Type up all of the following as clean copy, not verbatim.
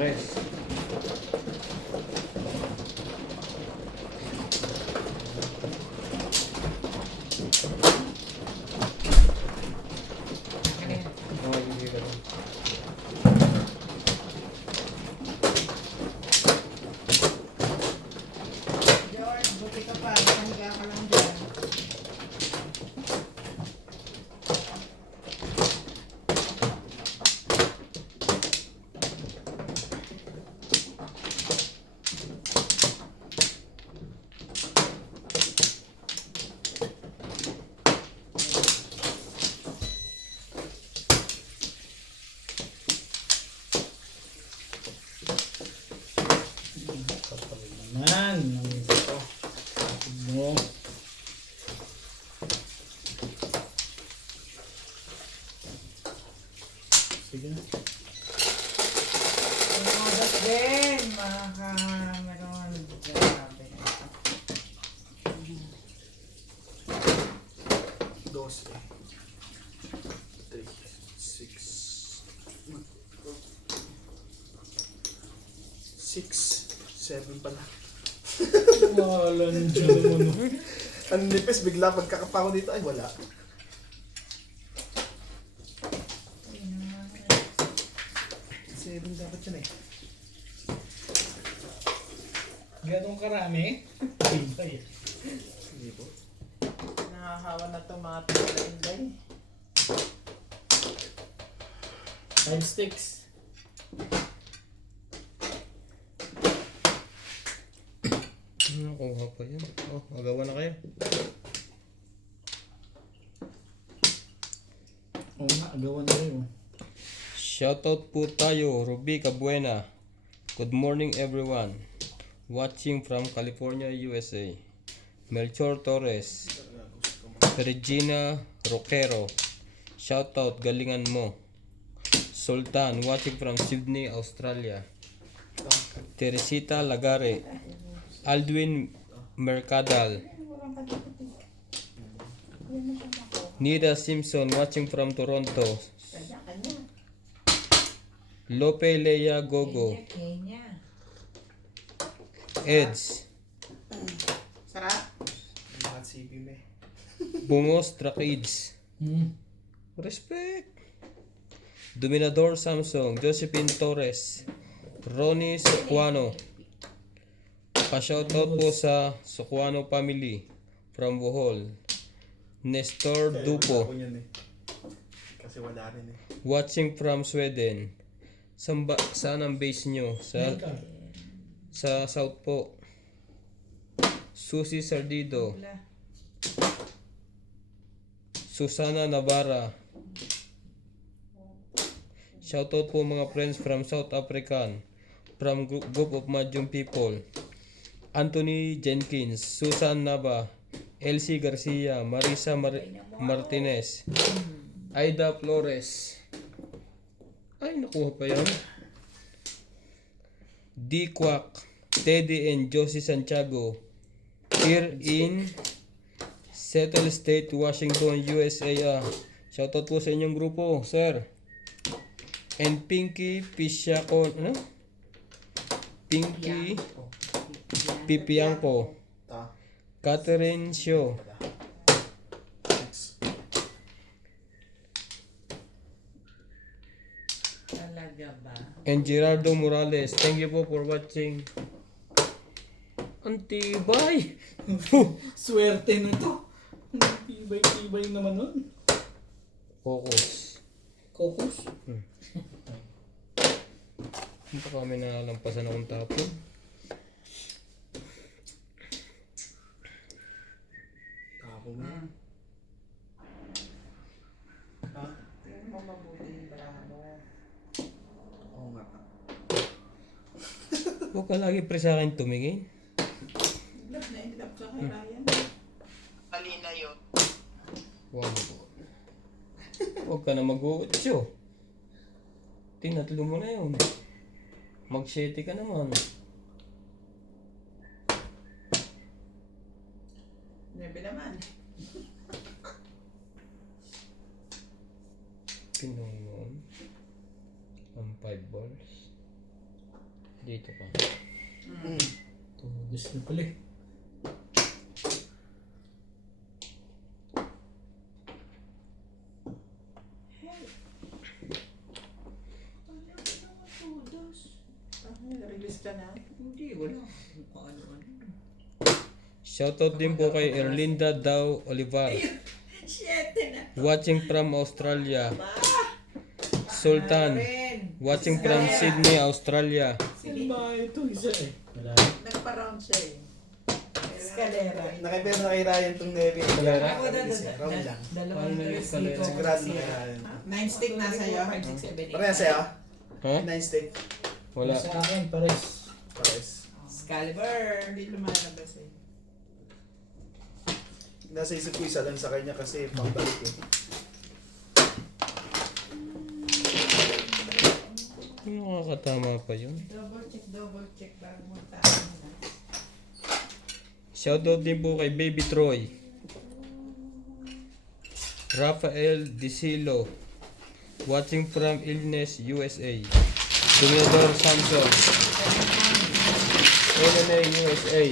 Tres. Ano yan? Okay, hindi ka lang. George, buti ka pa. Nakahiga ka lang dyan. Kapal naman. Ang ito. Mo. Sige na. Tumagas din, mga kameron. Grabe. 12. 3, 6. 6, 7 pala. Wala dyan naman. Ang nipis, bigla pagkakapa ko dito, ay wala. Ayun. 7 dapat yun eh. Ganong karami? Hintay. Hindi po. Nakahawa na itong mga tindahinday. 5 sticks. Nakuha pa yan. Oh, magawa na kayo. Oo nga, agawan na yun. Shoutout po tayo, Ruby Cabuena. Good morning everyone. Watching from California, USA. Melchor Torres. Regina Roquero. Shoutout, galingan mo. Sultan, watching from Sydney, Australia. Teresita Lagare. Aldwin Mercadal. Nida Simpson, watching from Toronto. Lope Leia Gogo. Kenya. Eds. Sarap? Lahat CP me. Bungos Trakids. Respect. Dominador Samsung. Josephine Torres. Ronnie Suquano. Pa-shoutout po sa Suquano family from Bohol. Nestor Dupo. Ako yan eh. Kasi wala rin eh. Watching from Sweden. Saan ang base nyo? Sa South po. Susie Sardido. Susana Navarra. Shoutout po mga friends from South African. From group of Majong people. Anthony Jenkins, Susan Nava, Elsie Garcia, Marisa Martinez, Aida Flores. Ay, nakuha pa yan. D. Quack, Teddy and Josie Santiago. Here in Settle State, Washington, USA. Shoutout po sa inyong grupo, sir. And Pinky Pisciacon, ano? Pinky Pipiangco. Ta. Catherine Shaw. 6. Talaga ba? And Gerardo Morales. Thank you po for watching. Antibay! Swerte na to. Tibay-tibay naman nun. Focus. Kokos. Hindi pa kami nakalampasan akong tapon. Tapo mo. Ha? Tingnan mo mabuti yung bravo. Oo nga. Huwag ka lagi pre sa akin tumingin. Indap na indap ka kay Ryan. Mali na yun. Huwag po. Huwag ka na mag-uutso. Tinatlo mo na yun. Mag-7 ka naman. Nebe naman. Pinong noon. Ang 5 balls. Dito pa. Tugis na pala eh. Release ka na? Hindi, wala. Ano-ano. Shoutout din po kay Erlinda Dow Olivar. 7 na. Watching from Australia. Sultan. Watching from Sydney, Australia. Saan ba ito? Isa eh. Wala. Nagpa-round siya eh. Escalera. Nakipera na kay Ryan itong Navy. Ako Round lang. dalawang Paano girls escalera? dito. Sigurado na kay Ryan. 9 stick na sa'yo. 5, 6, 7, 8. Parehas sa'yo? Ha? 9 stick. Wala. Sa akin, pares. Parehas. Excalibur. Hindi lumalabas eh. Nasa isip ko isa lang sa kanya kasi pambalik eh. Nakakatama pa yun. Double check bago mo tayo na. Shoutout din po kay Baby Troy. Rafael Disilo. Watching from Illinois, USA. Dominador Samson. MMA USA.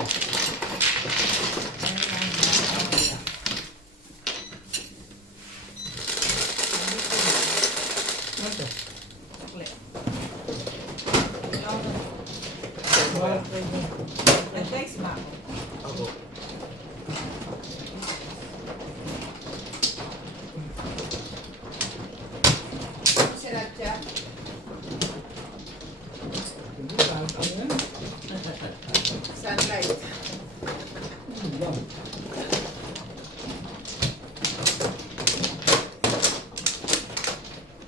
Nag-text ba ako? Ako. Si Ratcha. Hindi, ano yan? Sunlight. Ano ba?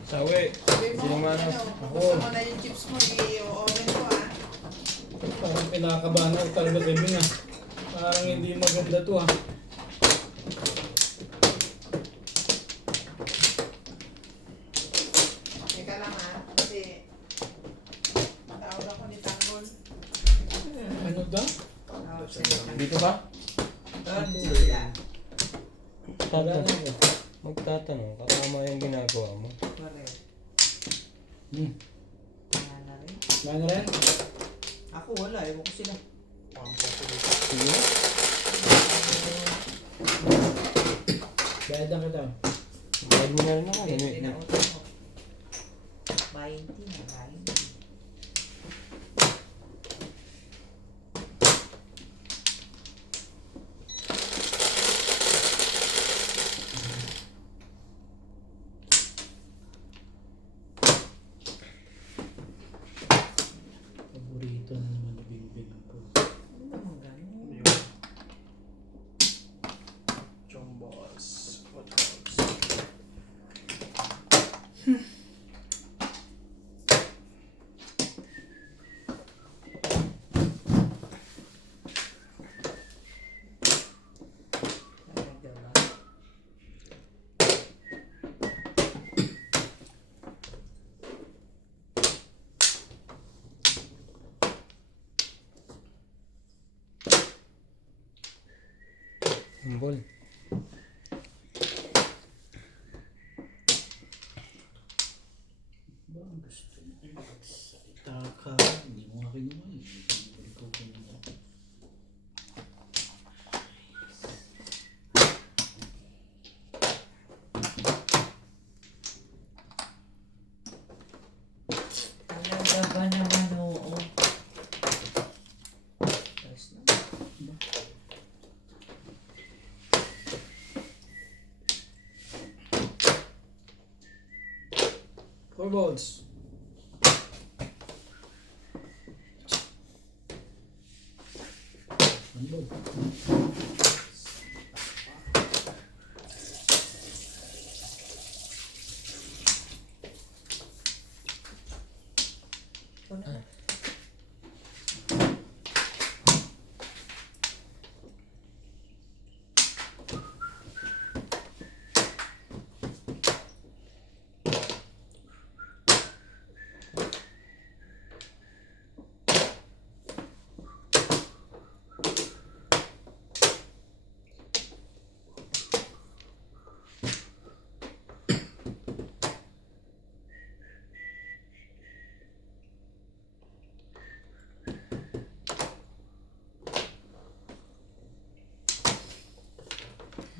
Sawi. Sabi mo, Sino man? gusto mo na yung chips mo, i-oven ko ah. Parang pinakabahan ako talaga kami ah. Parang hindi maganda to ah. Teka lang ah, kasi tawag ako ni Tanggol. Ano daw? Tawag siya ni Tanggol. Dito ba? Sila. Wala Tatanong. na ako. Magtatanong. Kasama yung ginagawa mo. Correct. Hmm. Wala na rin. Wala na rin? Ako wala, ewan ko sila. Sige na. Bayad na kita. Bayad mo na rin ako. 20 na utang ko. 20 na, 20. Paborito na naman na binibilang ko. Ano naman ganun? Chombos. Hot dogs. Talaga ba? Bol. Ba ang gusto mo? Salita ka. Hindi mo nga kinuha eh. Hindi ko kinuha. Talaga ba naman oo? Tapos na. Four balls. One ball. Ito na.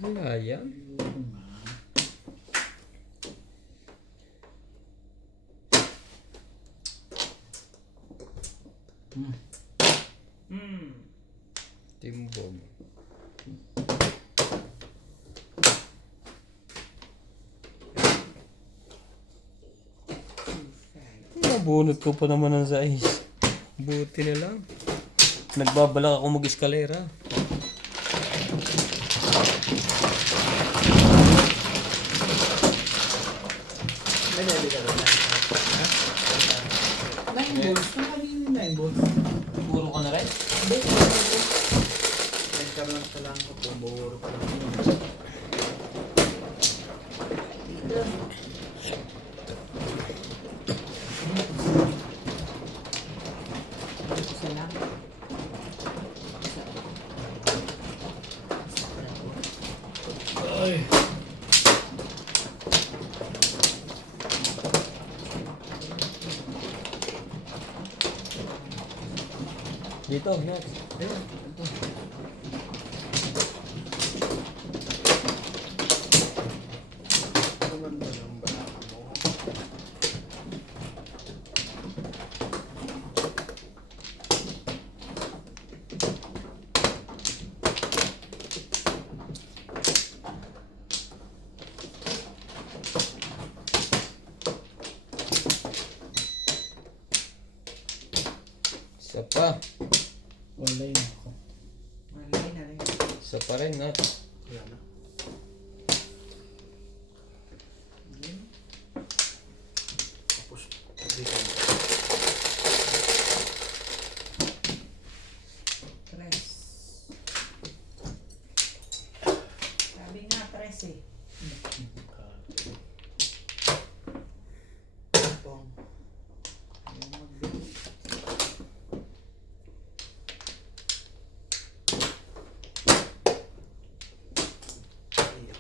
Wala yan. Oo nga. Timbog. Nabunot ko pa naman ang size. Buti na lang. Nagbabalak ako mag-eskalera. May nali ka doon. 9 volts. Kung kanina 9 volts. Puro ka na rin? Enter lang ka lang ako. Bumuro pa lang. Isa lang. Ay. Dito, next. Ayun. Ito. Ano man ba yung balaka mo? Isa pa. Wala yun ako. Malay na rin. Isa pa rin, ha? Wala na. Tapos, dito. Tres. Sabi nga, tres eh. Pong. Ayaw magbili. Iya.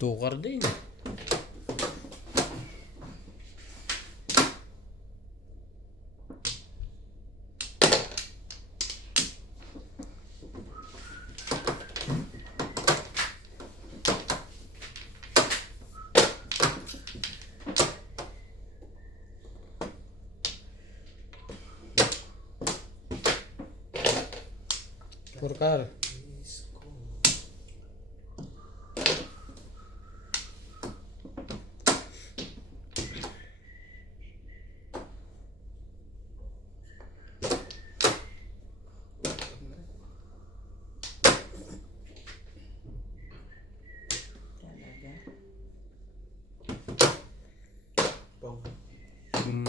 Tukar din. Purkar. Talaga. Pong. Mm.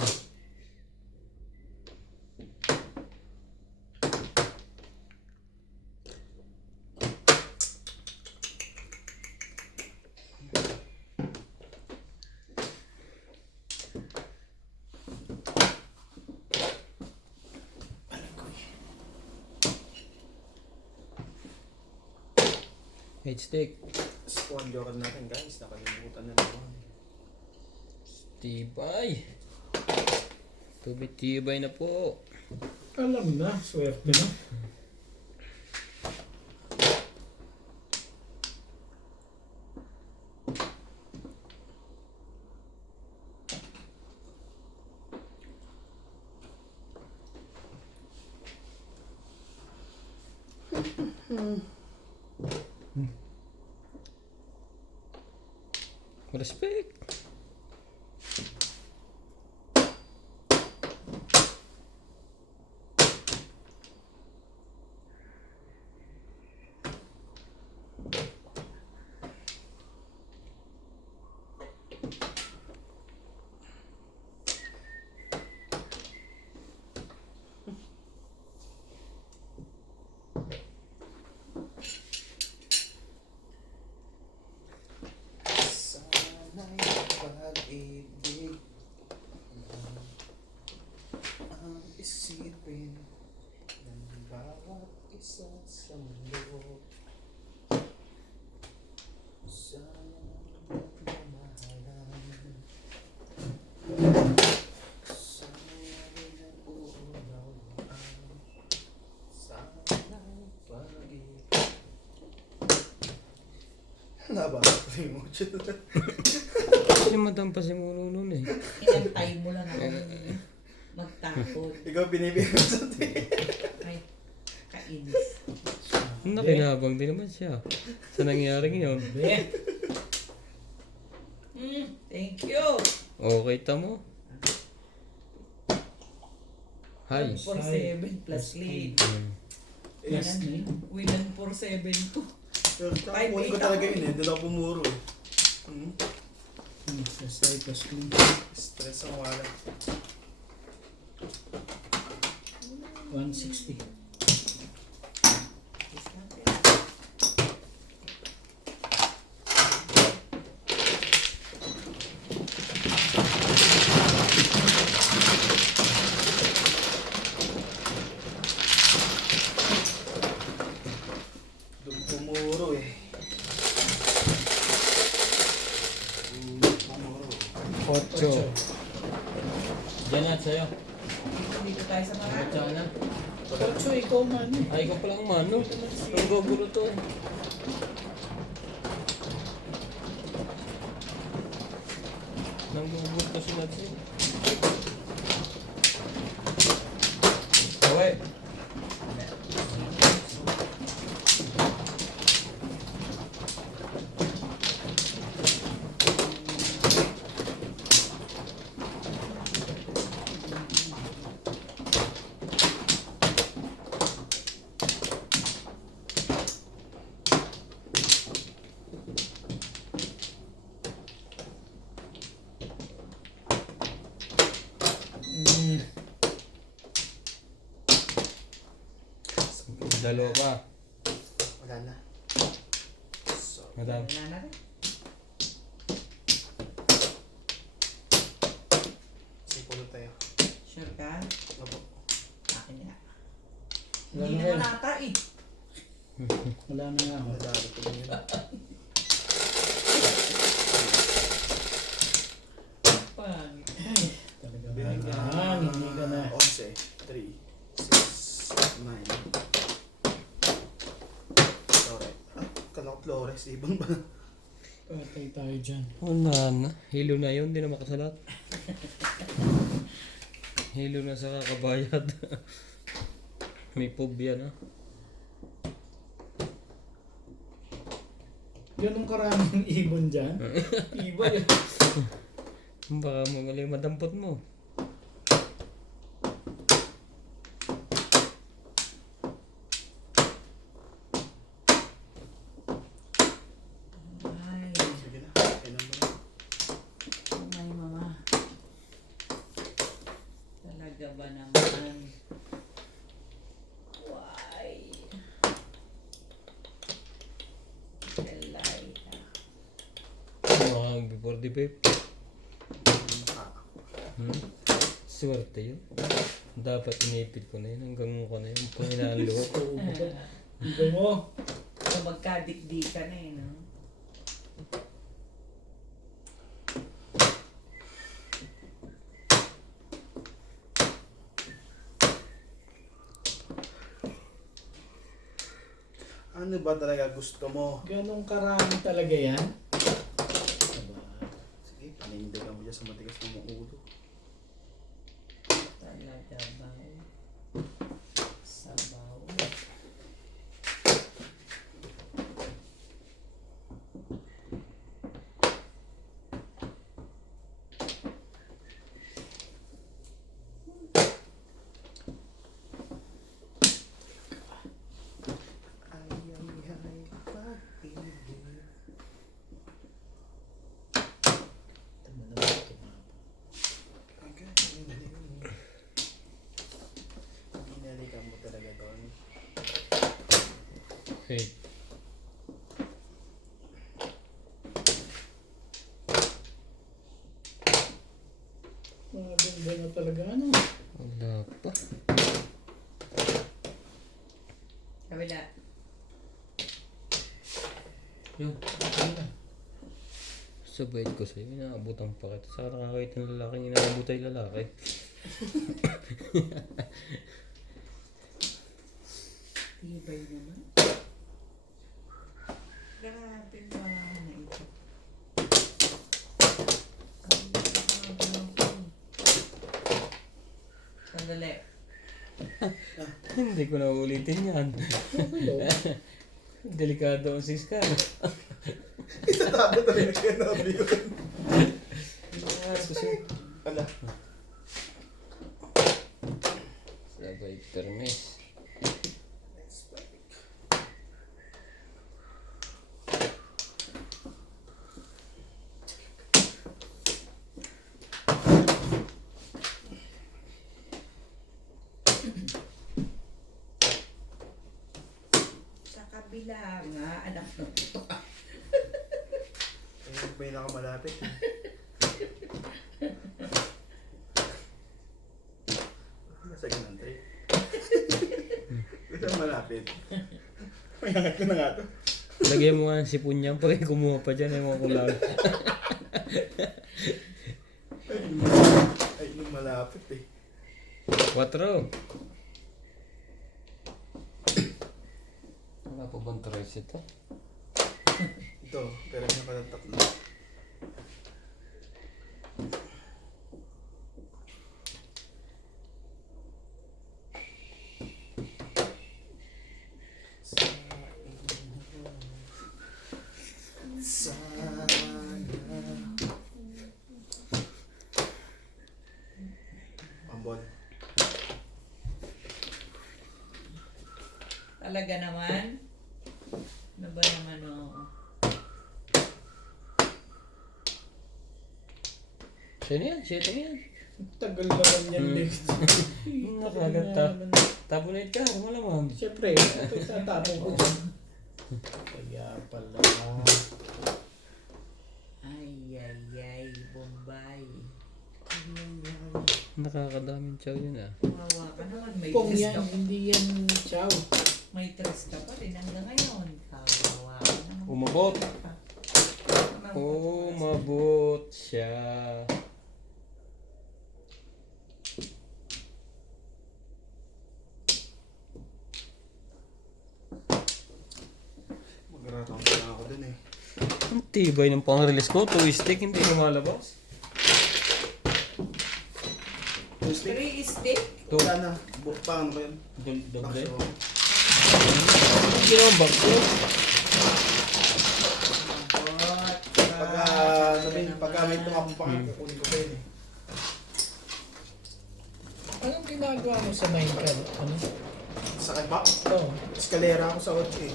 Head stick. Spawn joker natin guys. Nakalimutan na naman. Tibay. Tibay na po. Alam na. Swerte na. Respect. Sana'y isa sa mundo. Sayang nagmamahalan. Sayang nag-uunawaan. Sana'y pag-ibig. Nabasa ko rin mo siya. Kasi matampas yung ulo nun eh. Inantay mo lang ako magtakot. Ikaw binibigyan ko sa tiyan. Ay, kainis. Nakinabang din naman siya. Sa nangyaring yun. Thank you. Okay, tamo. Hi. 147 plus lead. Yes, ni. Wilan 47 ko. Kunin ko talaga yun eh. Doon ako pumuro eh. Plus plus clean. Stress ang wala. 160. Doon pumuro eh. Pumuro. 8. Diyan na sa'yo. Dito tayo sa mga. Diyan na. Ocho, ikaw man. Ay, ikaw pala ang mano. Ang gugulo to eh. Nang gugulo to si Natsu. Away. Dalawa pa. Wala na. So, Madam. Wala na rin. sipulo tayo. Sure ka? Opo. Akin nga. Wala Hindi na naman rin. ata eh. Wala na nga ako. Nadali ko lang yun. Pangit. Talaga Bilang ba? Hindi ka na. 11, 3, 6, 9. Flores. Kala ko Flores. Ibang ba? Patay tayo dyan. Wala na. Hilo na yun. Hindi na makasalat. Hilo na sa kakabayad. May phobia na. Ganun karaming ibon dyan. Iba yun. Baka magaling madampot mo. Ay, Sige na. Kailan mo na. ay mama. Talaga ba naman? Why? Kalay ka. Mukhang before the vape. Swerte yun. Dapat inipid ko na yun. Hanggang ko na yun. Panginaan loob. Iba mo. So magkadikdikan na eh, no? Ano ba talaga gusto mo? Ganun karami talaga yan. Aba. Sige, panindigan mo dyan sa matigas ng mong ulo. Talaga ba? Sabaw. Tama na ba ito? Okay, hinalikan mo talaga doon. Okay. Mga ganda na talaga ano. Wala pa. Sabi Kabila. Yun. Sabay ko sa'yo, inaabutan pa kita. Saka nakakita ng lalaking inaabutay lalaki. Tibay naman. Grabe ba na ito? Sandali. Hindi ko na ulitin yan. Delikado ang sis ka. Itatakot talaga kaya nabi ko. Ala. Sabay permis. Sa kabila nga, anak ko. Ayun ba yung nakamalapit? Nasa ganun tayo. Ito malapit. Mayangat ko na nga to. Lagyan mo nga ng sipon niyan pag kumuha pa dyan. Ewan ko lang. Ay, nung malapit eh. 4. Wala pa bang tries ito? Ito, pero niya pala tatlo. Sana Pambon. Talaga naman. Ano ba naman o? Sino yan? Sino yan? Tagal naman yan, Hmm. Lex. Nakagata. Tabunate ka, malamang. Siyempre, ito itatapon ko dyan. Kaya pala. Ay, Bombay. Nakakadaming chow yun ah. Kawawa ka naman. May Kung tres yan, ka, hindi yan chow. may tres ka pa rin hanggang ngayon. Kawawa ka naman. Umabot. Ano? Umabot siya. Mag-ratang pa na ako dun eh. Ang tibay ng pang-release ko. 2 stick, hindi lumalabas. Tuesday? 3 stick. Wala na. Paano ko yun? Doble. Bakso. Hindi naman back ko. Pagka may tumakbo pa nga, kukunin ko pa yun eh. Anong ginagawa mo sa Minecraft? Ano? Sakit ba? Oh, Eskalera ako sa 8 eh.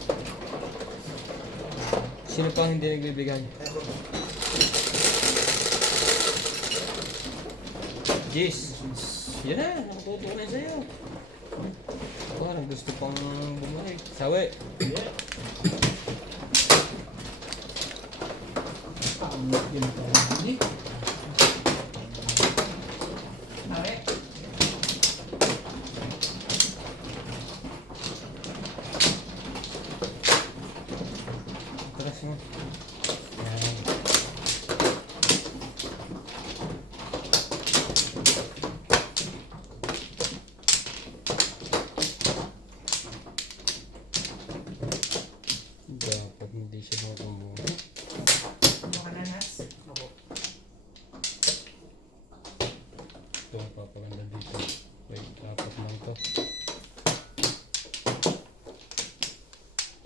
Sino pang hindi nagbibigay? Eto. Jeez. Yan na, nakatuto na sa'yo. Parang gusto pang bumalik. Sawi. yeah. Pangit yung parang eh. Sabi. Atras mo. Yan. Dapat hindi siya makabunga. Ano ka na, Nats? Ako. Ito ang papaganda dito. Wait, dapat lang to.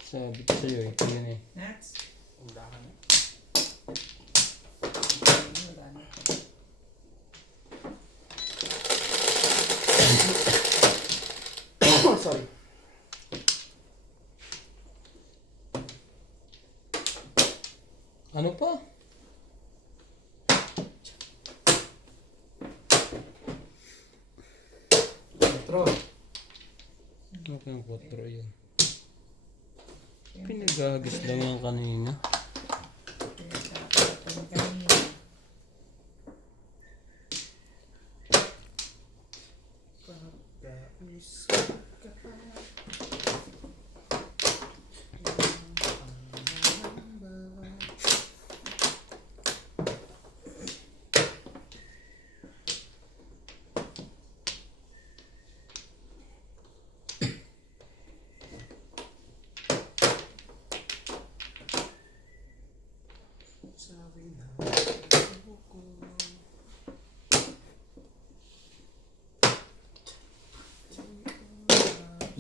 Sabi ko sa'yo eh, yun eh. Nats? Handa ka na. Wala na. Sorry. Ano pa? Metro. Okay ang 4 yun. Pinagagis lang yan kanina. Pinagkakataon kanina. Pagkausap ka pa.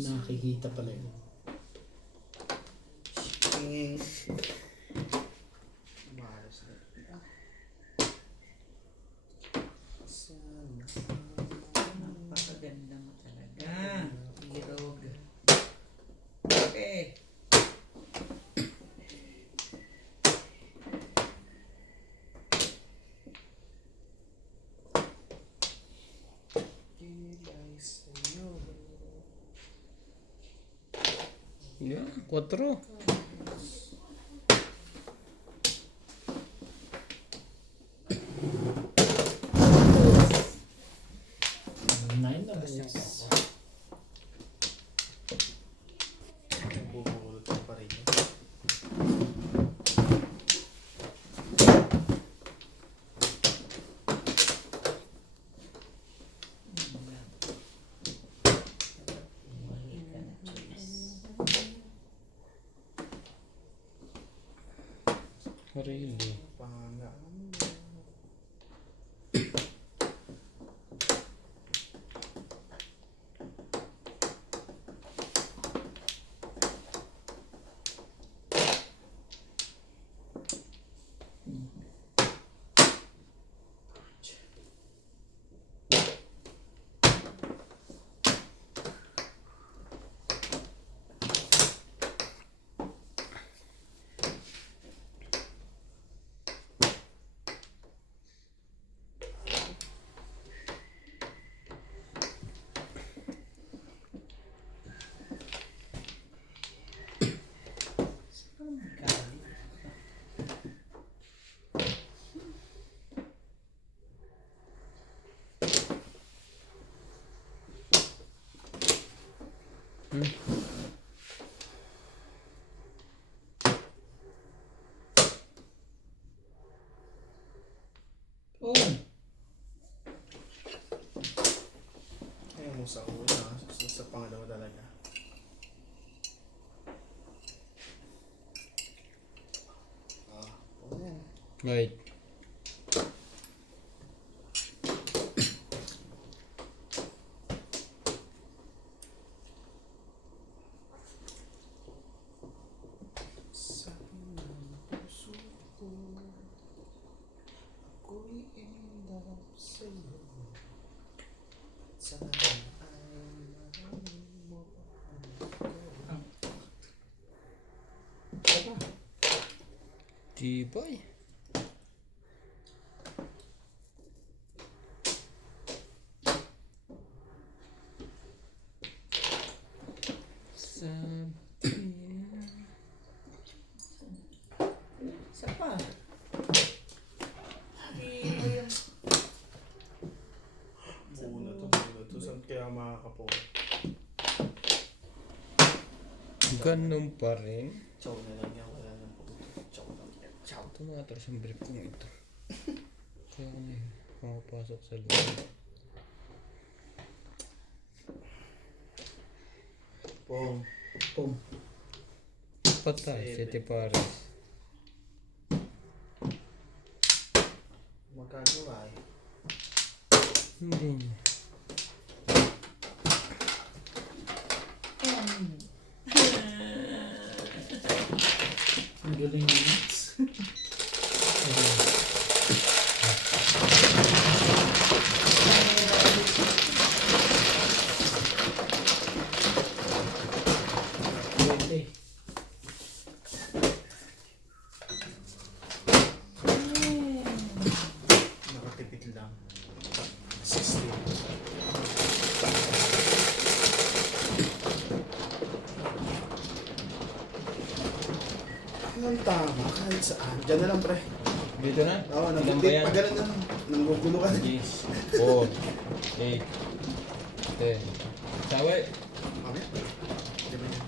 Nakikita pala yun. Tingin. Malas na. Sana. Napakaganda mo talaga. Irog. Okay. Kilay sa'yo. Yeah, 4. Nine na boss. Bubulot ko pa rin yun. Mali ka na, Choice. Really? Pangaan. Saan galing? Oh! Ayaw mo sa una. Sa pangalawa talaga. Oo yan. Right. Sabi ng puso ko, ako'y in love sa'yo. At sana ay maraming mo ako. Tibay. Isa pa. Buo na to. Saan kaya makakapo? Ganun pa rin. Chow na lang yan. Wala nang puto. Chow lang yan. Chow. Tumatras ang brief kong ito. Kaya ko na yun. Makapasok sa loob. Pong. Pum. Patay, Seven. 7 pares. Magkagawa eh. Hindi niya. Ang galing yun. Pwede. Nakatipid lang. 16. Ang tama kahit saan. Diyan na lang pre. Dito na? Oo, Ilan ba yan? pag ganun na nanggugulo ka na. 3, 4, 8, 10. Saway. Mamaya. Di ba yan?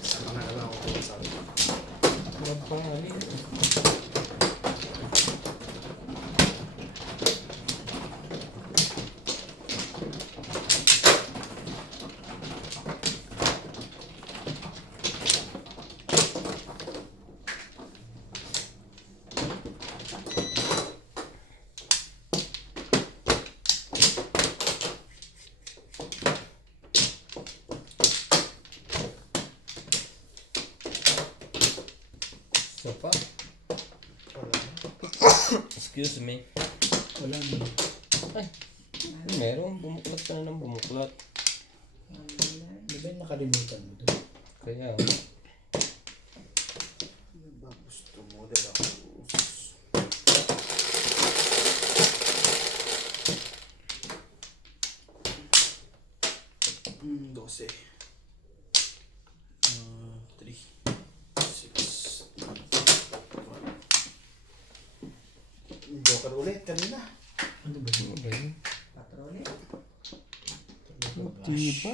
Sa mga alam ko kung sabi. Mapangani. Isa pa. Wala na. Excuse me. Wala na. Ay, meron. Bumuklat ka na ng bumuklat. Di ba yung nakalimutan mo doon? Kaya, Ano ba gusto mo? Dala ko. Hmm, 12. 3, 6, Joker ulit kanina. Ano ba yun? ano ba yun? Patroli. Diba?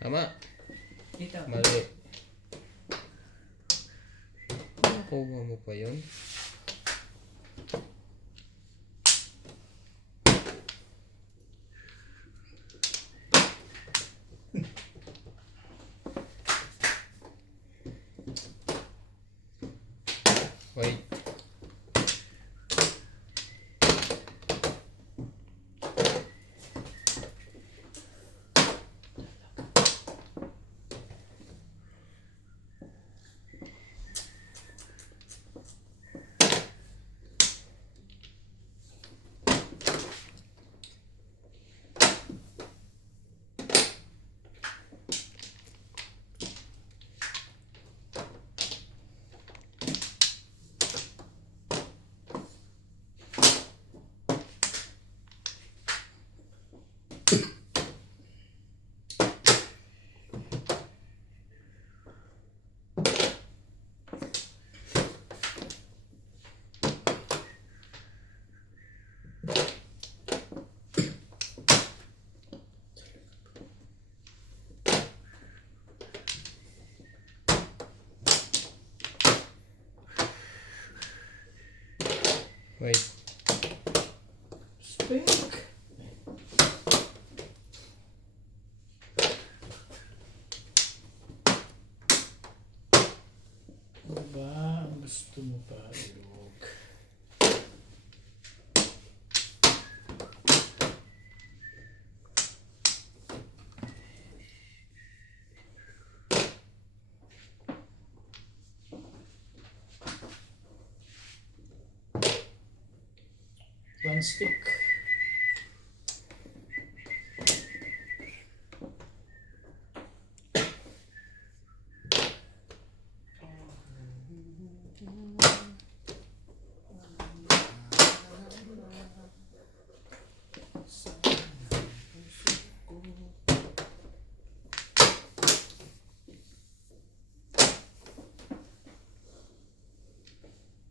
Tama. Dito. Mali. Nakuha mo pa yun? Wait. Wait. Speak! Ano ba ang gusto mo pa, Ilog? One stick.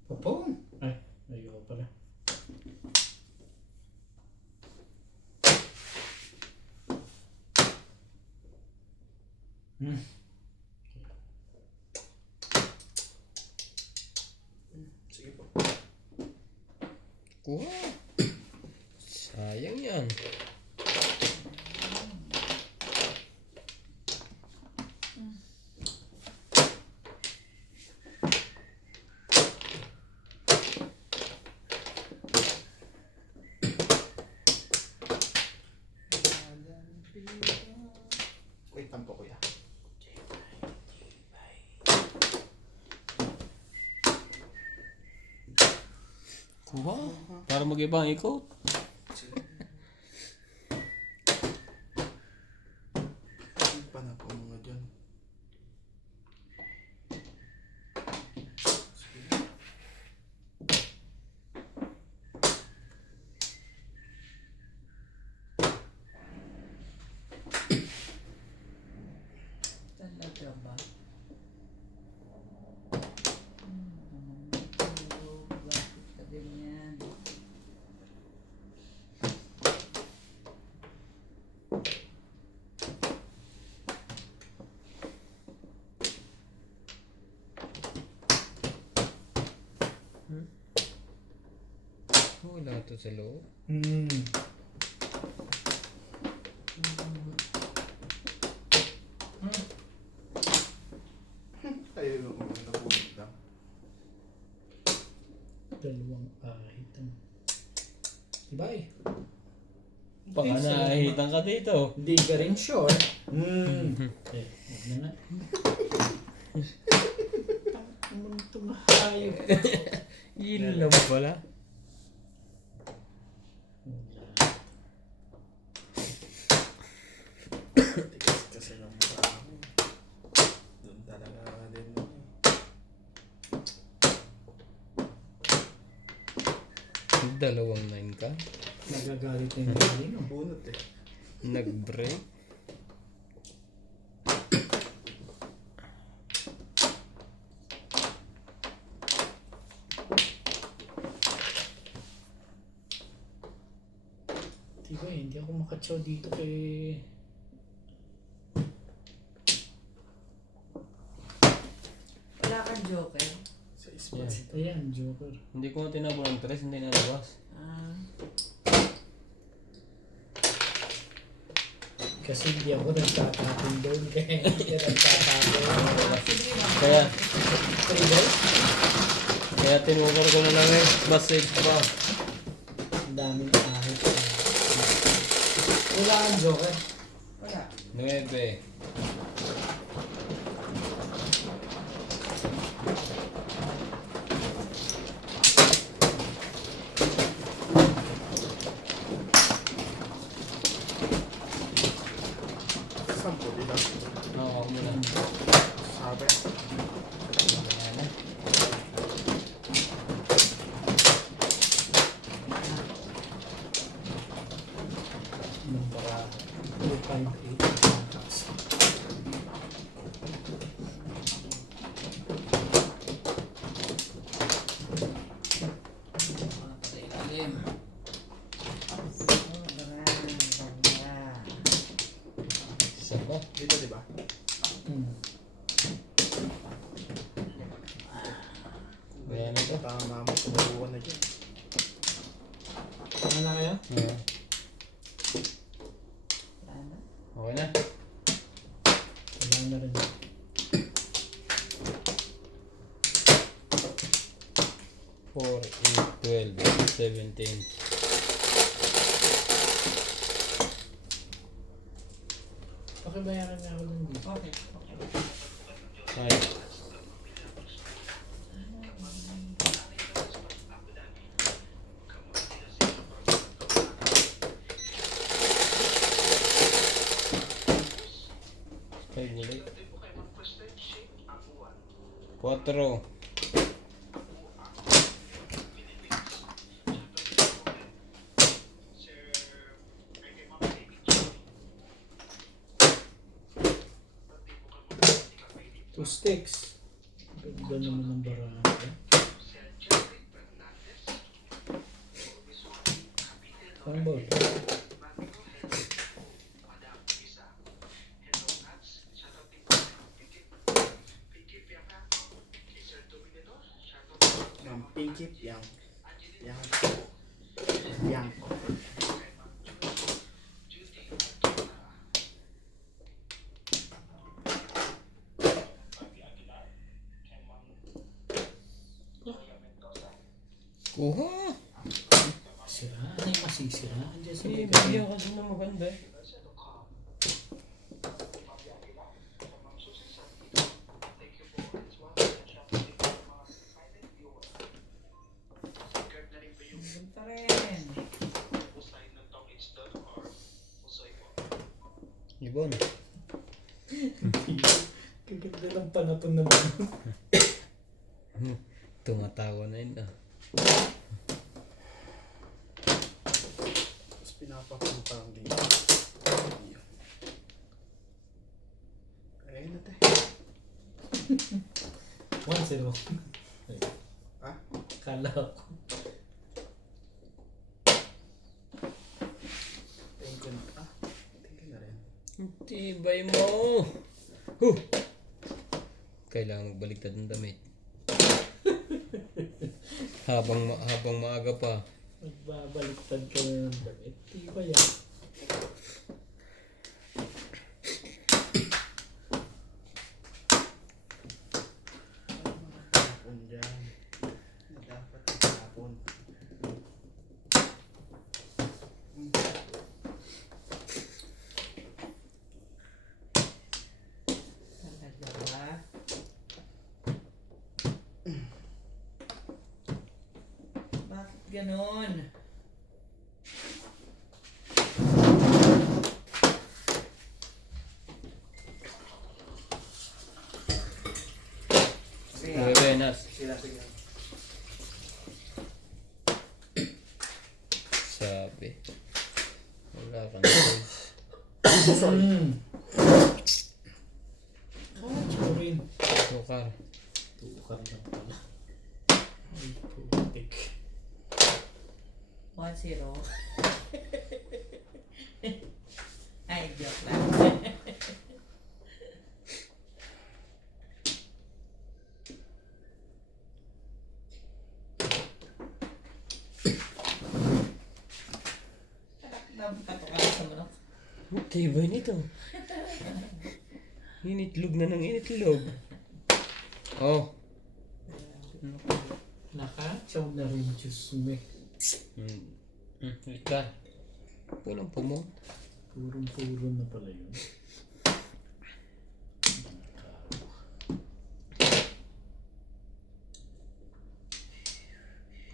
Papon! Ay, ayoko pala. Hmm. Sige po. Kuha. Sayang yan. Wait lang po kuya. Kuha. Para mag-ibang ikot. Sige. Ano pa na po mga dyan? Sige. Talaga ba? Bakit ka ganyan? Wala to sa loob. Hmm. Ayun, napunit lang. Dalawang ahit. Bye. Baka nahihitan ka dito. Hindi ka rin sure. Eh, huwag na nga. Tangmuntung hayop. Yun lang pala. Tigas kasi ng mukha mo. Doon talaga din. Dalawang 9 ka. Nagagalit na yung galing. Bunot eh. Nag-break. Diba hindi ako makatsaw dito kay... Wala kang joker. Sa Esposito. Ayan, Joker. Hindi ko tinabo ng 3, hindi nalabas. Ah. Kasi hindi ako nagtatapon doon. Kaya hindi ka nagtatapon. Sige, Kaya, 3 balls? kaya tinukor ko na lang eh. Mas safe pa. Ang daming ahit. Wala kang Joker. wala. 9. Sampo dito. Oo, ako muna. Sabi. Ayan na. Number 258. Isa pa. Dito di ba? Ayan na to. Tama mo. Tumubuan na dyan. Ano na kaya? Oo. Okay na. Wala na rin. Four, 8, 12, 17. Pakibayaran niya ako lang dito. Okay. Ay. Ay, gulit. 4. Two sticks. Ganda naman ng barahan. One ball. Yang pingkit, yang Kuha! Siraan. Ano yung masisiraan dyan sa Sige, bigay? bigyan ka din ng maganda. Punta rin. Ibon. Kaganda ng panapon naman. Tumatawa na yun ah. Tapos pinapapunta lang dito. Ayun na tayo. 1-0. Ah? Kala ko. Tingin ko na. Tingin na rin. Tibay mo! Huh! Kailangan magbaliktad ng damit. habang maaga pa. Magbabaliktad ka na ng damit. Di ba yan? Tapon dyan. Dapat tapon ganon? Sige. Buenas. Sila, sige. Sabi. Wala kang choice. Churin. Sukar. Tukar lang pala. Ay, putik. 1-0. Ay, joke lang. Napatukan sa manok. Okay ba nito? Initlog na ng initlog. Oh. Nakachaw na rin juice mo eh. Ika. Pulang pumong. Purong-puro na pala yun.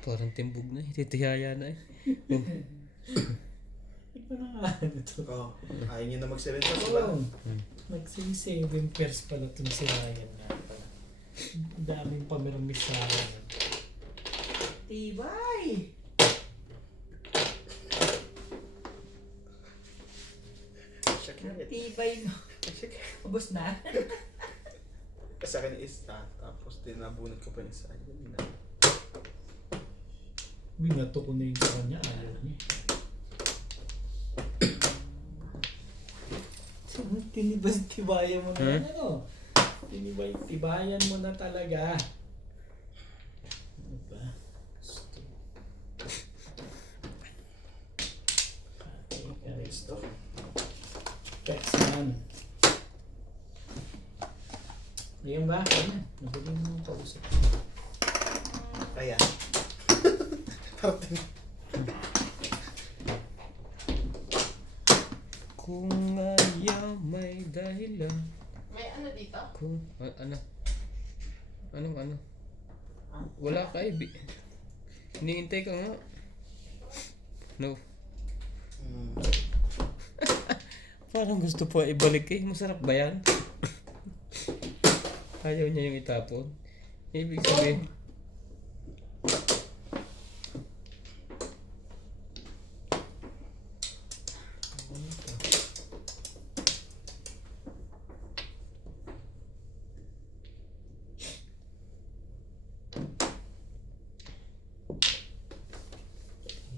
Parang timbog na. Titihaya na eh. Iba na nga ito. Oh, ayaw niyo na mag-7 pa ba? Oo. Nagsi-7 pairs pala itong si Ryan na pala. Ang daming pamiramis sa akin. Tibay! Shakir. Tibay mo. Shakir. Ubus na. Sa akin is tapos tinabunod ko pa yung isa. Yun na. Binato ko na yung sa kanya. Ayaw niya. Tibayan mo na Hmm? ano? Tibayan mo na talaga. Ano ba? Gusto. Gusto. Pets man. Ayan ba? Ayan. Nagaling mo kausap. Ayan. Parating. Kung ayaw may dahilan. May ano dito? Kung... ano? Ano? Wala ka eh. Iniintay ka nga. No. Parang gusto po ibalik eh. Masarap ba yan? Ayaw niya yung itapon. Ibig sabihin...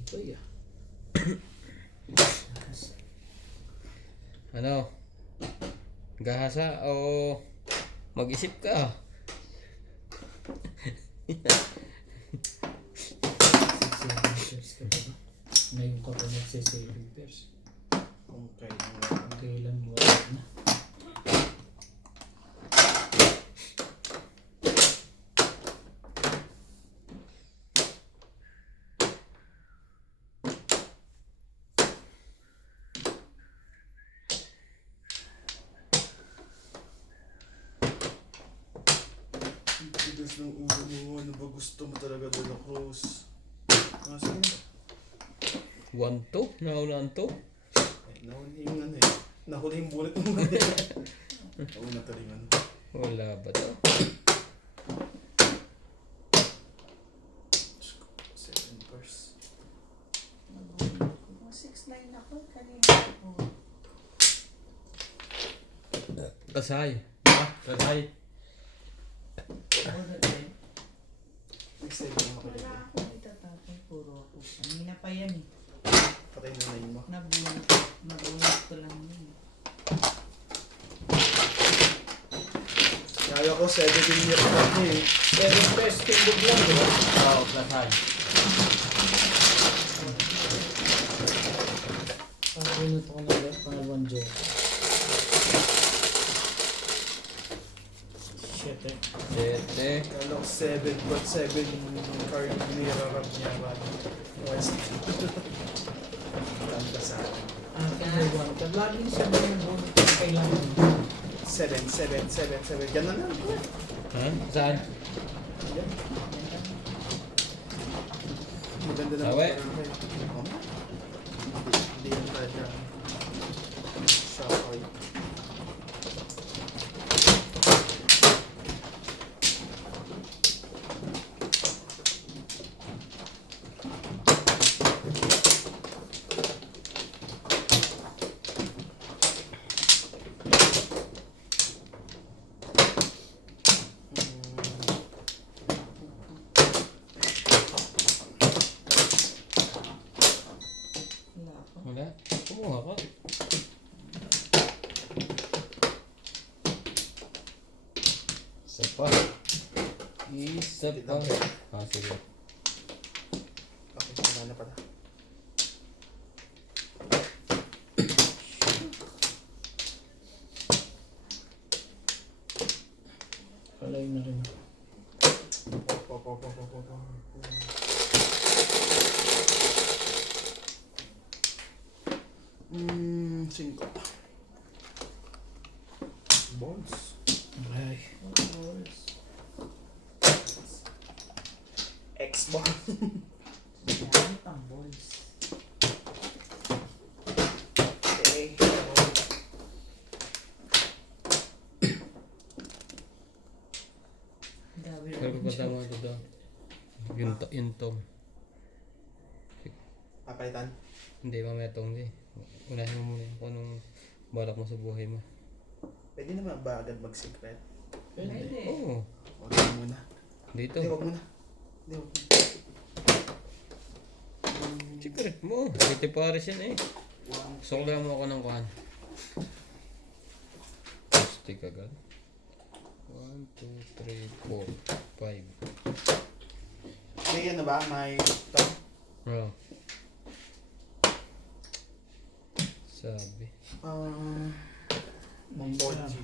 Ito ya. Ano? Gahasa o mag-isip ka? 6-7 pairs ka ba? Ngayon ka pa nagse-7 pairs. Okay. Kailan mo na? Tigas ng ulo mo. Ano ba gusto mo talaga, Dela Cruz? Sige na. 1-2? Naunahan to? Nahuli yung ano eh. Nahuli yung bullet mo. Nauna to rin ano. Wala ba to? 7 pairs. 6-9 ako. Kanina ako. Kasay. Kasay. Wala din. Next time mo Wala makinig. akong itatapay. Puro ako. Kanina pa yan eh. Patay na yun mo. Nabunot ko lang yun. Kaya ko 17 years old eh. 7 pairs tindog lang, di ba? Oo, kasay. Pinunod ko na pangalawang joke. Shit eh. Sete. Kala ko 7 but 7 card nirarap niya ba? West. Tanda sa akin. May one card. Laging siya na yung bonus na kailangan. 7. Ganun lang. Ha? Saan? Yan. Maganda naman Sawi. parang hindi yan tayo dyan. Shopay. Wala ako. Wala. Kumuha ka. Isa pa. Isa pa. Ah, sige. Okay, wala na pala. Kalay na rin. Cinco. Balls. Ay. Balls. X-ball. Yan, pang balls. Okay. Dami Pero rin pa dyan. tama ito daw. Yung tong. Papalitan. Hindi, mamaya tong di. Unahin mo muna kung anong balak mo sa buhay mo. Pwede naman ba agad mag-secret? Pwede. Oo. Huwag mo muna. Dito. Hindi, huwag muna. Hindi, huwag muna. Secret mo. Dito pares yan eh. One. Sukla mo ako ng kuhan. Stick agad. 1, 2, 3, 4, 5. May ano ba? May ito? Oh. Sabi. May Ball G.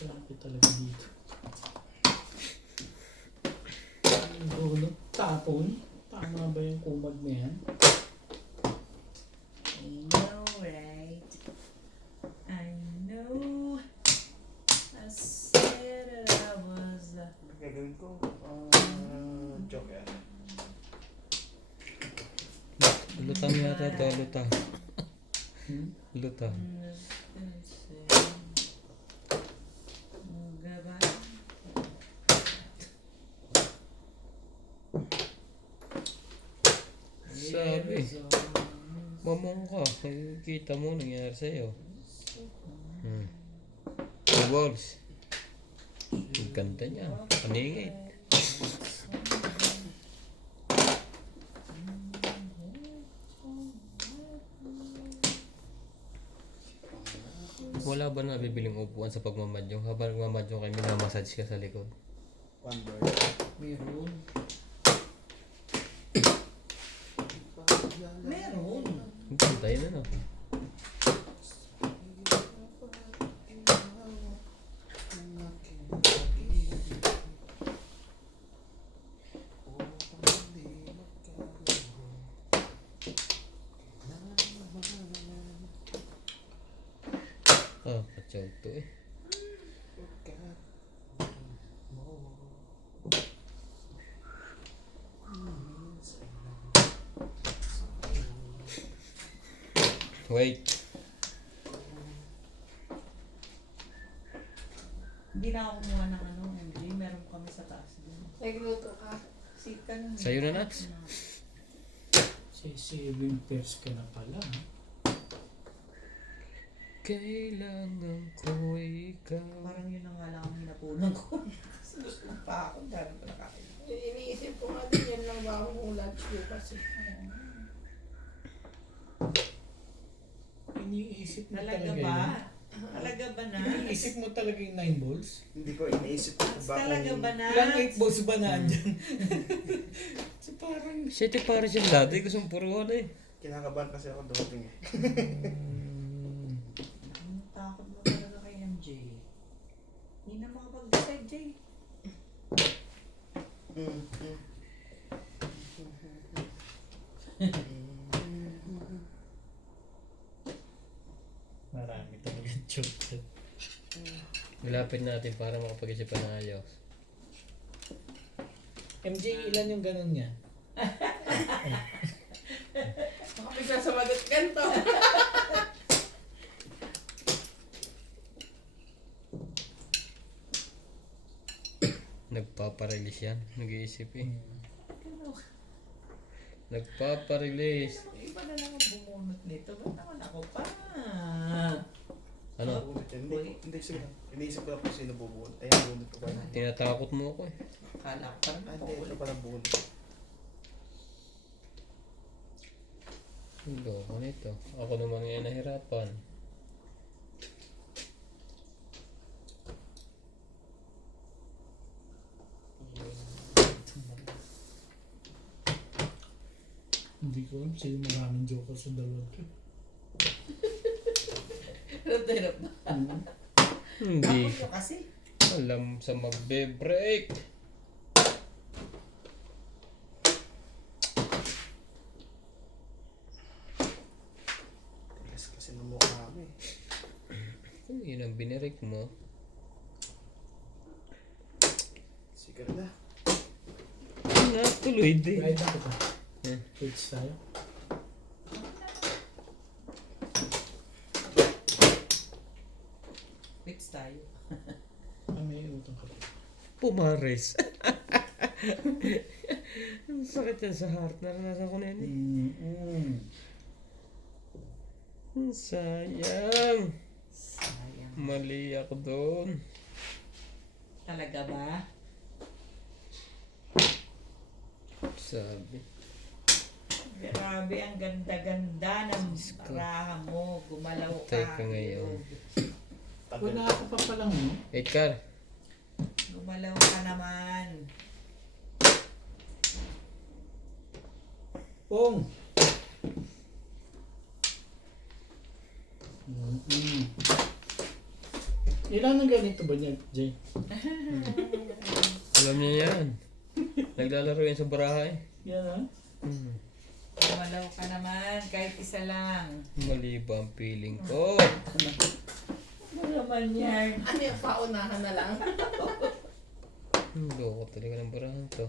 Lapit talaga dito. Ang dulo. Tapon. Tama ba yung kumag na yan? I know, right? I know. I said that I was Gagawin ko. Joke yan. Lutang yata to, lutang. Hmm? Lutang. Sabi. Mamang ka. Kita mo nangyari sa'yo. The balls. Ang ganda niya. Paningit. Wala ba nabibiling upuan sa pagmamadyong? Habang nagmamadyong kayo, minamassage ka sa likod. One word. Meron. Meron. Ang ganda yun ano. Ah, patsaw to eh. Wait. Hindi na ako kumuha ng ano, MJ. Meron kami sa taas din. Nagluto ka. Sikan. Sa'yo na, Nats. Say 7 pairs ka na pala. Ha? Kailangan ko ikaw. Parang yun ang nga lang ang hinapunan ko. Kasi gusto ko pa ako. Dami ko nakain. Iniisip ko nga din yan lang ba akong lunch bukas eh. Iniisip mo Talaga talaga ba? yun? Talaga ba na? Iniisip mo talaga yung 9 balls? Hindi ko iniisip ko ba Talaga kung ba na? Ilang 8 balls ba na andyan? So parang... Shit, para siya dati. Gusto mong puruan eh. kinakabahan kasi ako dumating eh. Ang takot mo talaga kay MJ. Hindi na makapag-decide, Jay. Marami talaga chocolate. Ilapit natin para makapag-isip pa ng ayos. MJ, ilan yung ganun niya? Baka may sasamagot ganito. Nagpaparelease yan. Nag-iisip eh. Nagpaparelease. Iba na lang ang bumunot nito. Ba't naman ako pa? Ano? Hindi, sige lang. Iniisip ko lang kung sino bubunod. Ayan, bunod ko pa. Tinatakot mo ako eh. Akala ko parang Hindi, ito pa lang bunod. Hindi ako nito. Ako naman yung nahirapan. Hindi ko alam sa'yo maraming joker sa dalawa ko. hirap na. Hindi. Ako nyo kasi. Alam sa magbe-break. Tigas kasi ng mukha mo eh. Yun ang binirik mo. Sigar na. Natuloy din. Kahit ako pa. Hmm. Page tayo. Fix tayo. May utang ka pa. Pumares. Ang sakit yan sa heart. Naranasan ko na yan eh. Sayang. Sayang. Mali ako doon. Talaga ba? Sabi. Grabe, ang ganda-ganda ng ko. raha mo. Gumalaw ka. Teka ngayon. Wala ako pa palang no? Edgar. Gumalaw ka naman. Pong! Ilan ang ganito ba niya, Jay? Alam niya yan. Naglalaro yan sa barahay. Yan ha? Gumalaw ka naman. Kahit isa lang. Mali ba ang feeling ko? Ano naman yan? Ano yung paunahan na lang? Loko talaga ng barahan to.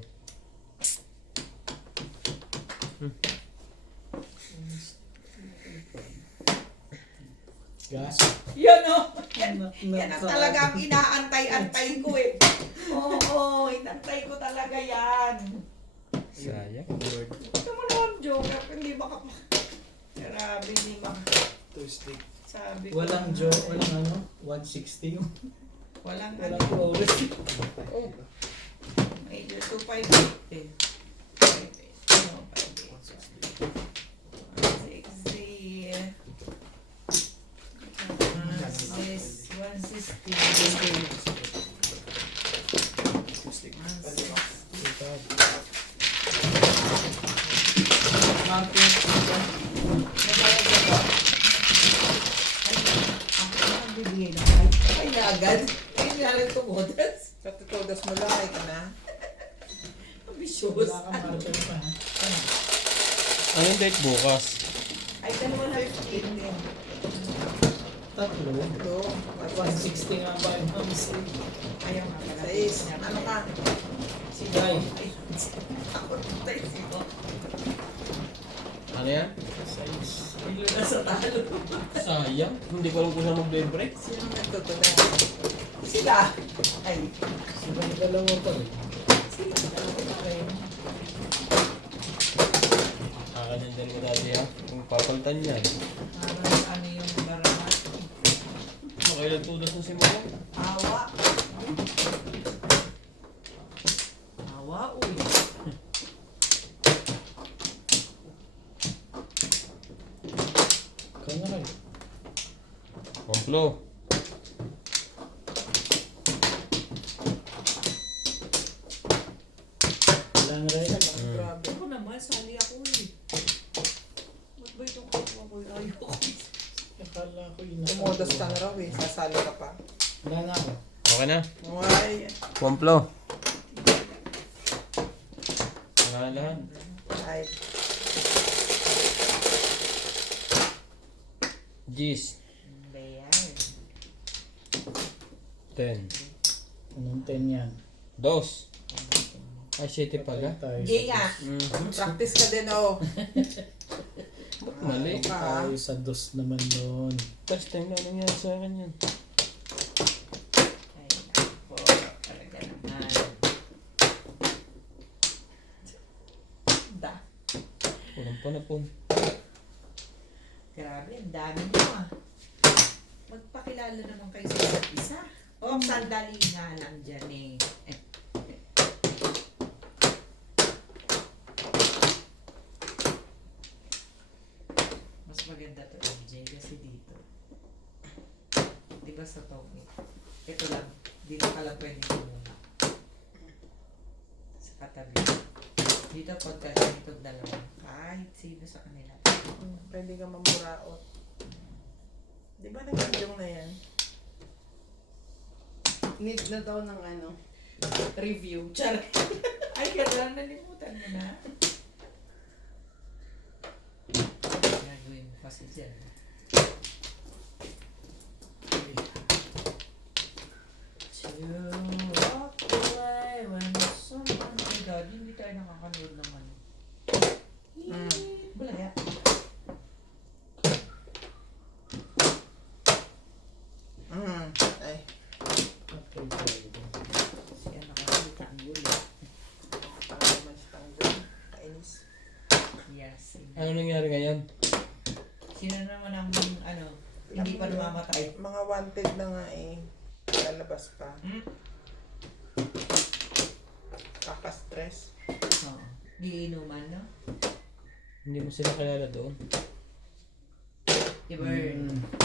Gas. Yan o! Yan, Na- yan ang sa- talagang inaantay-antay ko eh. Oo, inantay ko talaga yan. Sayang. Word. Ito mo naman, Joker. Hindi ba ka pa... Grabe ni Ma'am. Toasting. Sabi ko. Walang na- Joe, walang ano? 160 yung Walang walang ano. oras. Medyo 258 eh. 580. No, 580. 160. 160. Martin, Bibigay na kahit ay na agad. Ay nalang tumudas. Sa tutudas mo lang, ay ka na. Ambitious. wala kang Martin pa ha? Anong date bukas? Ay, dalawa na 15 din. Tatlo. Ito. 160 nga ba yung mamisig? Ayaw nga pala. Sais. Ano ka? Si Ay. Ay, ako tayo sino. Ano yan? Size. Ilo na sa talo. Sayang. Hindi ko alam kung saan magbe-break. Sino nagtutudas? Sila. Ay, Silang dalawa pa rin. sila. Dalawa na rin. Kakanandyan ko dati ha. Kung papalitan yan. Parang ano yung baraha. Makailan tudas na si Mama? Awa. Awa, uy. Ikaw na kayo. Komplo. Wala na rin. Grabe. Ako naman, sali ako eh. Ba't ba itong kukuha ko yung ayoko? Akala ko yun. Tumudas ka na raw eh. Sasali ka pa. Wala na ako. Okay na. Ay. Komplo. Pangalan. Ay. Gis. Hindi yan. 10. Anong 10 yan? Dos. Ay, 7 pala. Tayo Hindi nga. Practice ka din, oh. Ba't mali? Ka. Tayo sa dos naman doon. First time na nangyari sa akin yan. Ay, nako. Talaga naman. Da. Walang panapon. Grabe, ang dami nyo ah. Magpakilala naman kayo sa isa't isa. O, sandali nga lang dyan eh. Mas maganda to MJ kasi dito. Di ba sa Tommy? Ito lang. Dito ka lang pwede muna. Sa katabi. Dito pagka ganitong dalawa. Kahit sino sa kanila. Pwede ka mamuraot. Di ba nag-anjong na yan? Need na daw ng ano, review. Char. Ay, kaya nalimutan mo na. Gagawin mo kasi dyan. To walk away when someone... Oh my God, hindi tayo nakakanood ng ano. Bulaya. Ay, Okay, tayo doon. Siya nakakita ang gulo. para naman si Tanggol. Kainis. Yes. Ano nangyari ngayon? Sino naman ang ano, hindi pa namamatay? Mga wanted na nga eh. Lalabas pa. Hmm? Kaka-stress. Oo. Di inuman, no? Hindi mo sila kilala doon. Diba?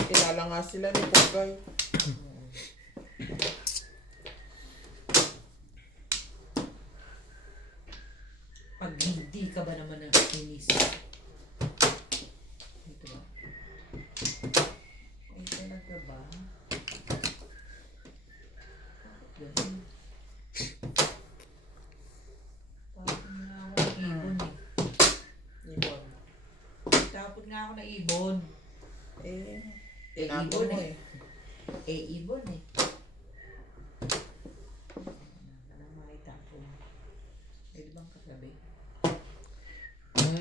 Kilala nga sila ni Pugay. Pag hindi ka ba naman ang kinis? Ito ba? Ay, talaga ba? Ganun. Tapon nga ako ng ibon eh. Ibon. Tapon nga ako ng ibon. Eh, Eh, tinapo ibon mo eh. Eh, ibon eh. Anong makitapon? Pwede bang kagabi?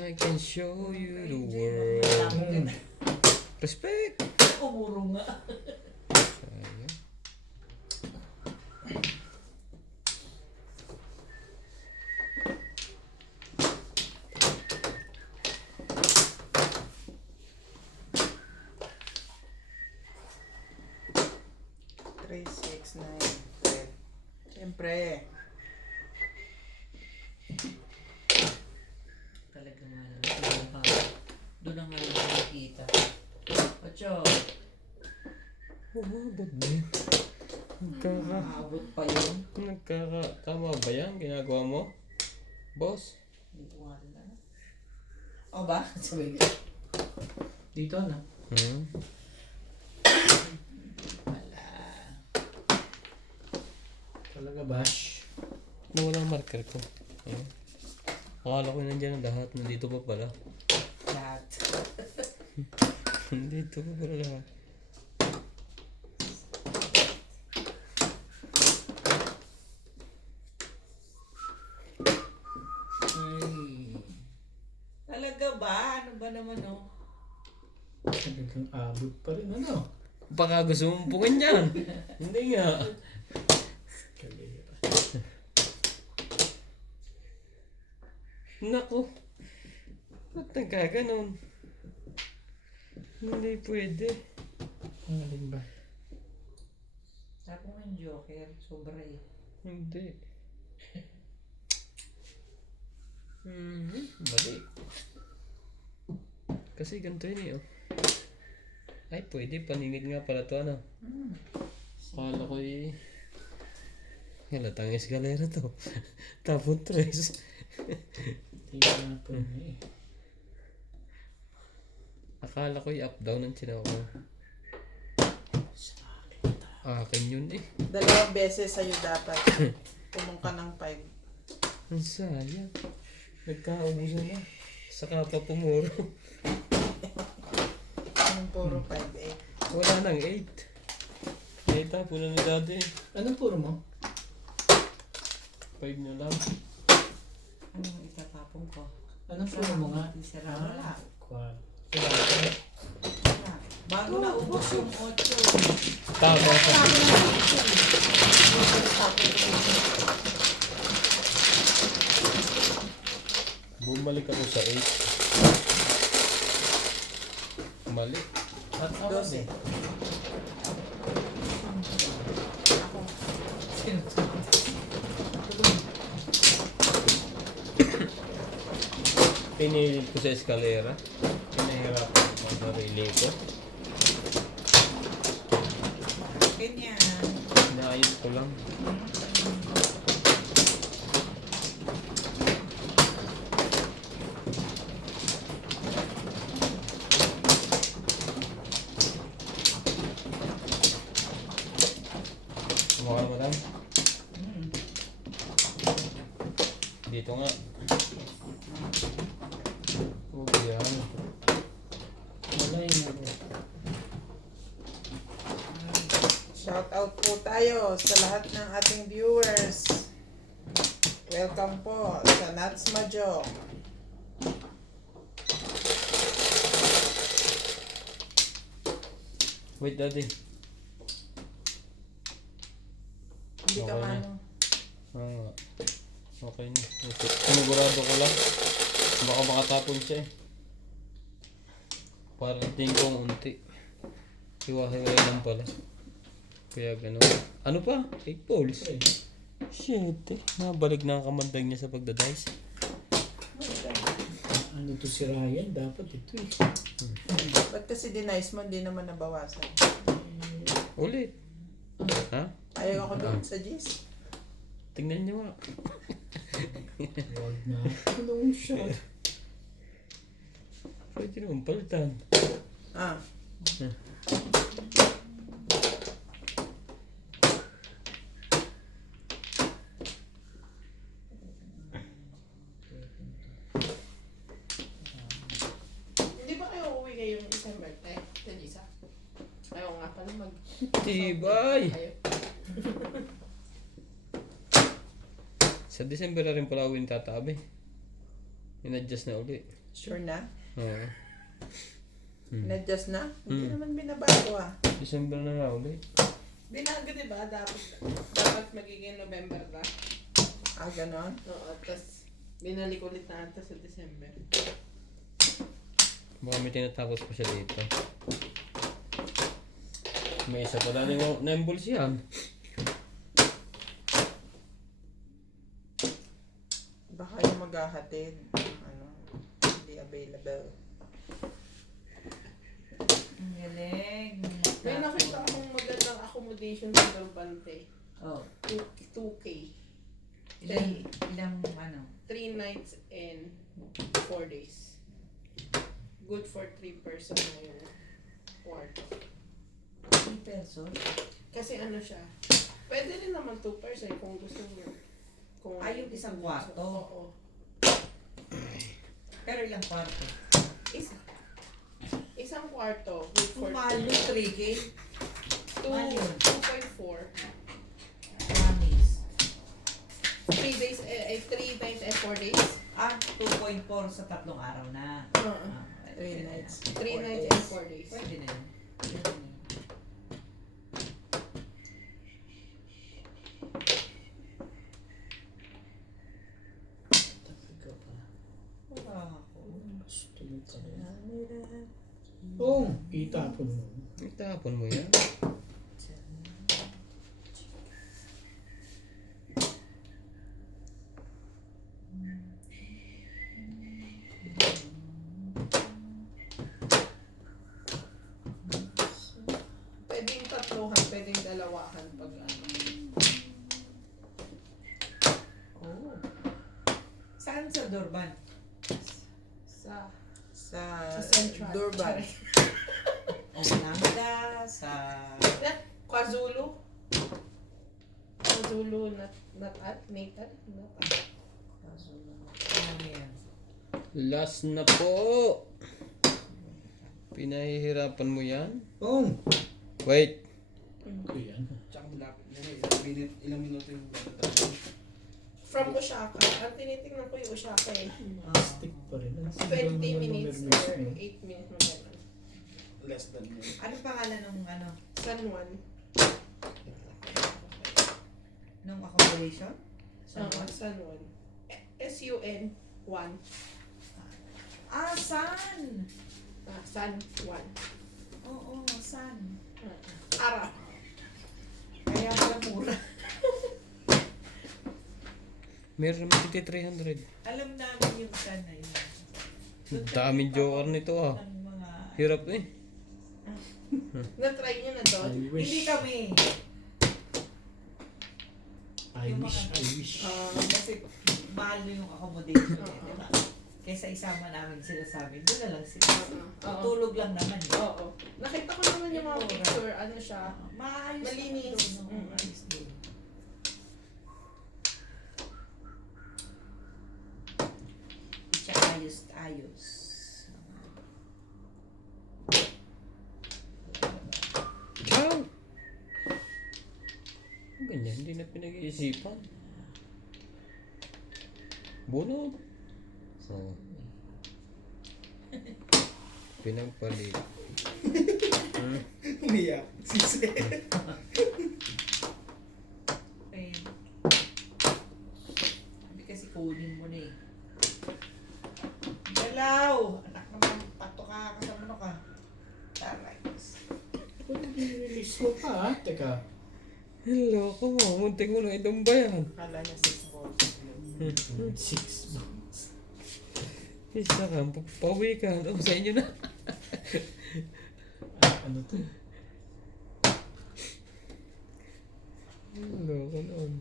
I can show you the May world. tapon ka na. Respect! Umuro nga. Sayang. Three, 6, 9, 10. Siyempre. Talaga nga lang. Doon na nga lang nakikita. Ocho, Umabot din. maabot pa yun. Tama ba yan? Ginagawa mo? Boss? Wala. O ba? Sabi ka. Dito na. Wala. Talaga bash. Nawala ang marker ko. Ayan. Akala ko nandiyan ang lahat. Nandito pa pala. Lahat. Nandito pa pala lahat. Ay. Talaga ba? Ano ba naman oh? Talagang abot pa rin ano. Baka gusto mong pungin yan. Hindi nga. Kalira. Naku. Ba't nagkaganon? Hindi pwede. Ang alin ba? Sabi mo yung Joker, sobra eh. Hindi. Mali. Kasi ganito yun eh. Oh. Ay, pwede. Paningid nga pala to ano. Akala ko eh. Halatang eskalera to. Tapon 3. Tingnan po niya eh. Akala ko up down ang sinaw ko. Akin yun eh. 2 beses sa'yo dapat. Pumong ka ng 5. Ang sayang. Nagkaubusan na. Saka pa pumuro. Anong puro 5, 8? Wala nang 8. Ay, tapo na ni dati. Anong puro mo? 5 na lang. Anong itatapon ko? Anong puro mo nga? Sira na lang. Kwan. Bago na ubos yung 8. Tama ka. Bumalik ako sa 8. Mali. At ako 12. eh. Pinili ko sa eskalera. Pinahirapan ko ang sarili ko. Ganyan. Naayos ko lang. Kumaka mo lang. Dito nga. Huwag yan. Wala yun ako. Shout out po tayo sa lahat ng ating viewers. Welcome po sa Nats Majo. Wait, daddy. Hindi ka Okay na. mano. Ah, okay na. Okay. Sinigurado ko lang. Baka makatapon siya eh. Parang tingin ko ang unti. Hiwa-hiway lang pala. Kaya gano'n. Ano pa? 8 balls. Shit eh. Nabalik na ang kamandag niya sa pagdadice. Ano to si Ryan? Dapat ito eh. Ba't kasi dinice mo, hindi naman nabawasan? Ulit. Ha? Ayaw ako doon sa G's. Tingnan niyo nga. Huwag na. Anong shot? Pwede naman palitan. Ah. Hindi ba kayo uuwi ngayong isang birthday? Janisa? Ayaw nga pala mag... Tibay! Ayaw. Sa December na rin pala uwi ni Tata Abe. In-adjust na uli. Sure na? Oo. Na-adjust na? Hindi Hmm. naman binabago ah. December na nga uli. Binago diba? Dapat magiging November na. Ah, ganon? Oo, tapos binalik ulit na ata sa December. Baka may tinatapos pa siya dito. May isa pala na embols yan. Baka yung maghahatid. Ano, hindi available. Ang galing. May nakita akong magandang accommodation sa Galvante. Oh, 2K. ilang ano? 3 nights and 4 days. Good for 3 person na yung kwarto. 3 person? Kasi ano siya, pwede rin naman 2 person kung gusto mo. Kung Ay, yung isang kwarto? Oo. Pero ilang kwarto? Isang kwarto. Good for Mahal yung 3K. 2.4. Mamis. 3 days, 3 nights and 4 days. Ah, 2.4 sa 3 araw na. Oo. Ah, 3 nights. 3 4 nights days. and 4 days. Pwede na yun. Pwede na yun. Ikaw pa. Wala ako. Gusto mo ka rin. Oo, itapon mo. Itapon mo yan. Pwedeng tatluhan, pwedeng dalawahan pag ano. Oh. Saan sa Durban? Sa Sa Central. Durban. Olanda, sa... KwaZulu. KwaZulu, Natal. Ano yan? Last na po. Pinahihirapan mo yan? Oo. Wait. Ito yan. Tsaka malapit na rin. Ilang minuto yung matatapos. From Osaka. Ang tinitingnan ko yung Osaka eh. Stick pa rin. Ano 20 minutes or 8 Mermis minutes mo ganun. Less than yun. Ano pangalan nung ano? San Juan. Nung accommodation? Sa San Juan. SUN 1. San! San Juan. Oo, San. Ara. Kaya pala mura. Meron naman tigti 300. Alam namin yung San na yun. Daming joker nito ah. Ang mga... Hirap eh. Na-try niyo na doon? I wish. Hindi kami. I wish. Kasi mahal na yung accommodation eh, di ba? Kaysa isama namin sila sa amin, doon na lang sila. Oo. Tulog lang naman eh. Oo. Nakita ko naman yung mga picture. Ano siya? Maayos Malinis. naman doon, no? Mm. Maayos doon. Siya ayos. Ow! Ganyan, hindi na pinag-iisipan. Bunod. So, pinagpalit. Umiyak. Sisi. Eh, sabi kasi kunin mo na eh. Galaw! Anak naman, pato ka, kasama ka. Taray. Kung nag-release mo pa, teka. Hello, ko mo. Muntik mo lang itong bayan. Kala niya 6 volts. 6 months. Isa ka, pauwi ka. Ano sa inyo na? Ano to? Hello, kanon.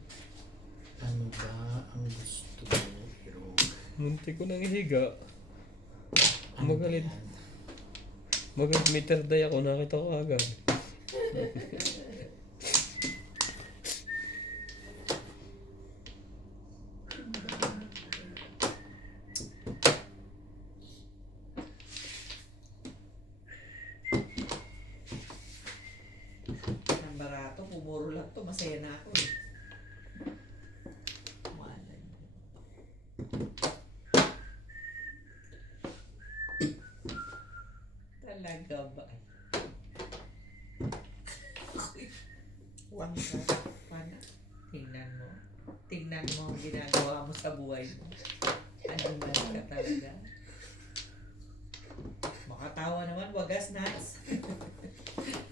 Ano ba ang gusto mo, hero? Muntik ko nang ihiga. Ano Magalit. yan? Mag-meter day ako, nakita ko agad. Ang barato, pumuro lang to, masaya na ako eh. Malan. Talaga ba? One shot. Paano? Tingnan mo. Tingnan mo ang ginagawa mo sa buhay mo. Anong man ka talaga? Makatawa naman, wagas nuts.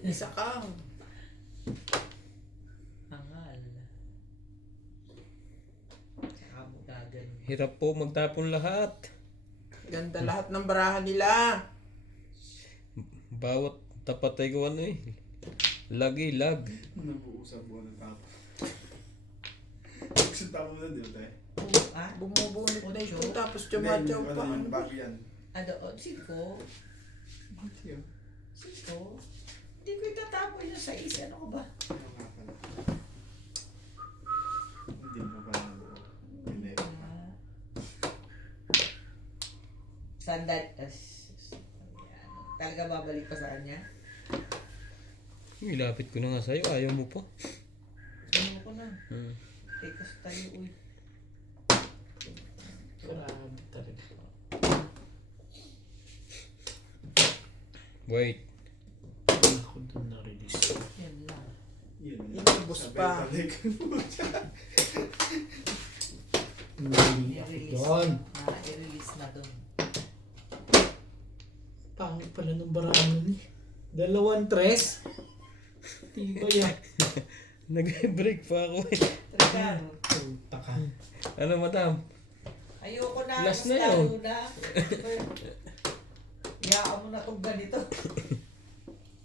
Isa ka. Angal. Tsaka mo gagano. Hirap po magtapon lahat. Ganda lahat ng barahan nila. Bawat tapat ay ko ano eh. Lagi, lag. Nag-uusap mo ng tapo. Kasi tapo mo na, di ba tayo? Ah? Bumubunit na ito. Ocho. Tapos Hindi, chumachaw yung pa. ano, Ano yung ba? bago yan. Ano? Siko? Hindi yun. Siko? Hindi ko itatapon yung sa isa. Ano ka ba? Ano nga pala? Hindi mo pa nabuo. Hindi. Ah. Sandal. Talaga babalik pa sa kanya? Ilapit ko na nga sa'yo, ayaw mo pa. Ano ko na? Hmm. Tekas tayo, uy. Grabe talaga. Wait. Ako doon na-release. Yan lang. Yun. Inubos Sabay pa. balik. Hindi ako I-release. doon. I-release na doon. Pangit pala ng baraan nun eh. 2 tres. Di ba yan? Nag-break pa ako eh. Talaga. Puta ka. Ano, madam? Ayoko na. Last mas na yun. lalo na. Iyaan mo na itong ganito.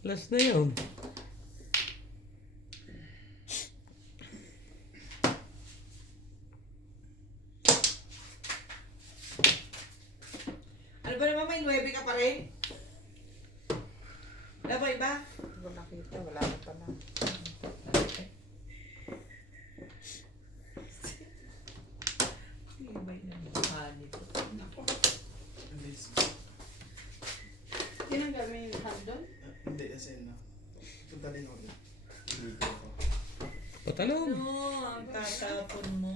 Last na yun. Ano ba naman, may 9 ka pa rin? Wala ba iba? Hindi ko nakita. Wala na pala. Tibay na mukha nito. Tinanggal mo yung hard doon? Hindi, kasi na. Punta din ako. Hindi ko ako. Patalon. Ano, ang tatapon mo.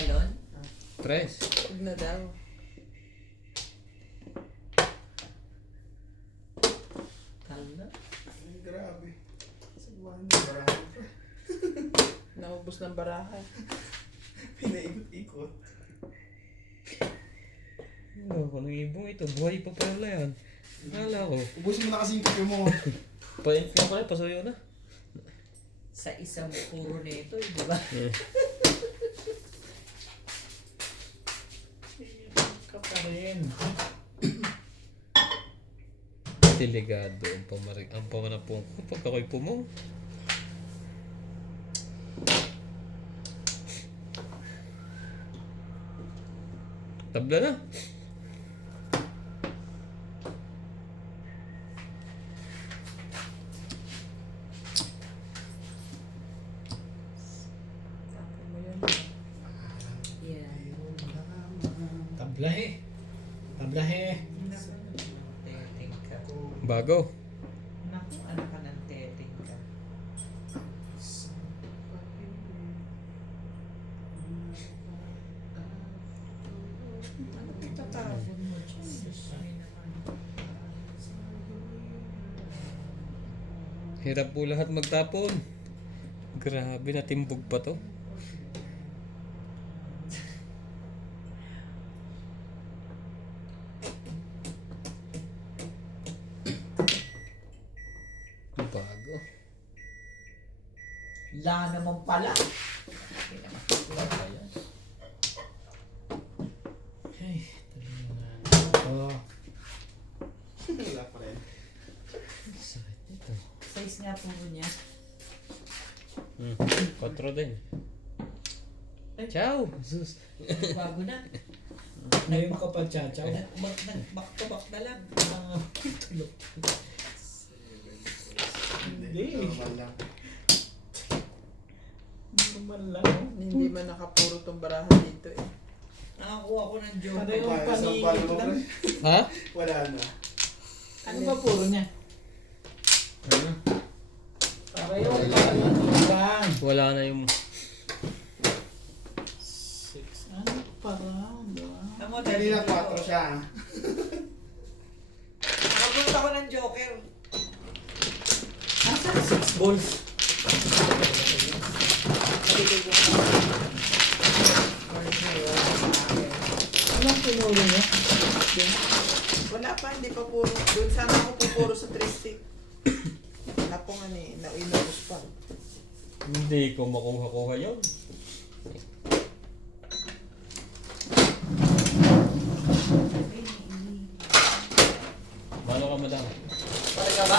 Talon? Tres. Huwag na daw. Talon? Ay, grabe. Sagwan na barahan pa. Naubos ng baraha. Pinaikot-ikot. Oh, anong ibong ito? Buhay pa pala yan. Akala ko. Ubusin mo na kasi yung kape mo. Paint na pala, pasuyo na. Sa isang puro nito, di ba? Ka pa rin. Delegado ang pamarig ang pamanapong ko pag ako'y pumong. Tabla na. Tapos mo yun. Yeah. Tablahe. Tablahe. Teteng ka. Bago. Naku, ano ka ng teteng ka? Ano itatapon mo, Jesus? Ay naman. Hirap po lahat magtapon. Grabe, natimbog pa to. Bago. La naman pala. Hindi naman. Wala ba yan? Ay, talaga na. Oh, Wala pa rin. Sakit nito. Size nga po niya. 4 din. Ciao! Sus. Bago na. ngayon ka pa, chachaw. Nag-back to back na lang. Ah, tulog. Hindi. Normal lang. Naman lang. Oh. Hindi man nakapuro tong baraha dito eh. Nakakuha ko ng joke. Ano yung Paano sa paningit palo mo, lang? pre? Ha? Wala na. Ano ba puro niya? Ano? Para yung paningit lang. Wala na yung... 6. Ano pa round? Tama, Kanina 4 siya. Nakapunta ko ng joker. Asa 6 balls? Anong tinuro niya? Wala pa, hindi pa puro. Doon sana ako pupuro sa 3 stick. Wala po nga ni, nainubos pa. Hindi ko makuha-kuha yun. Mano ka, madam? Pare ka ba?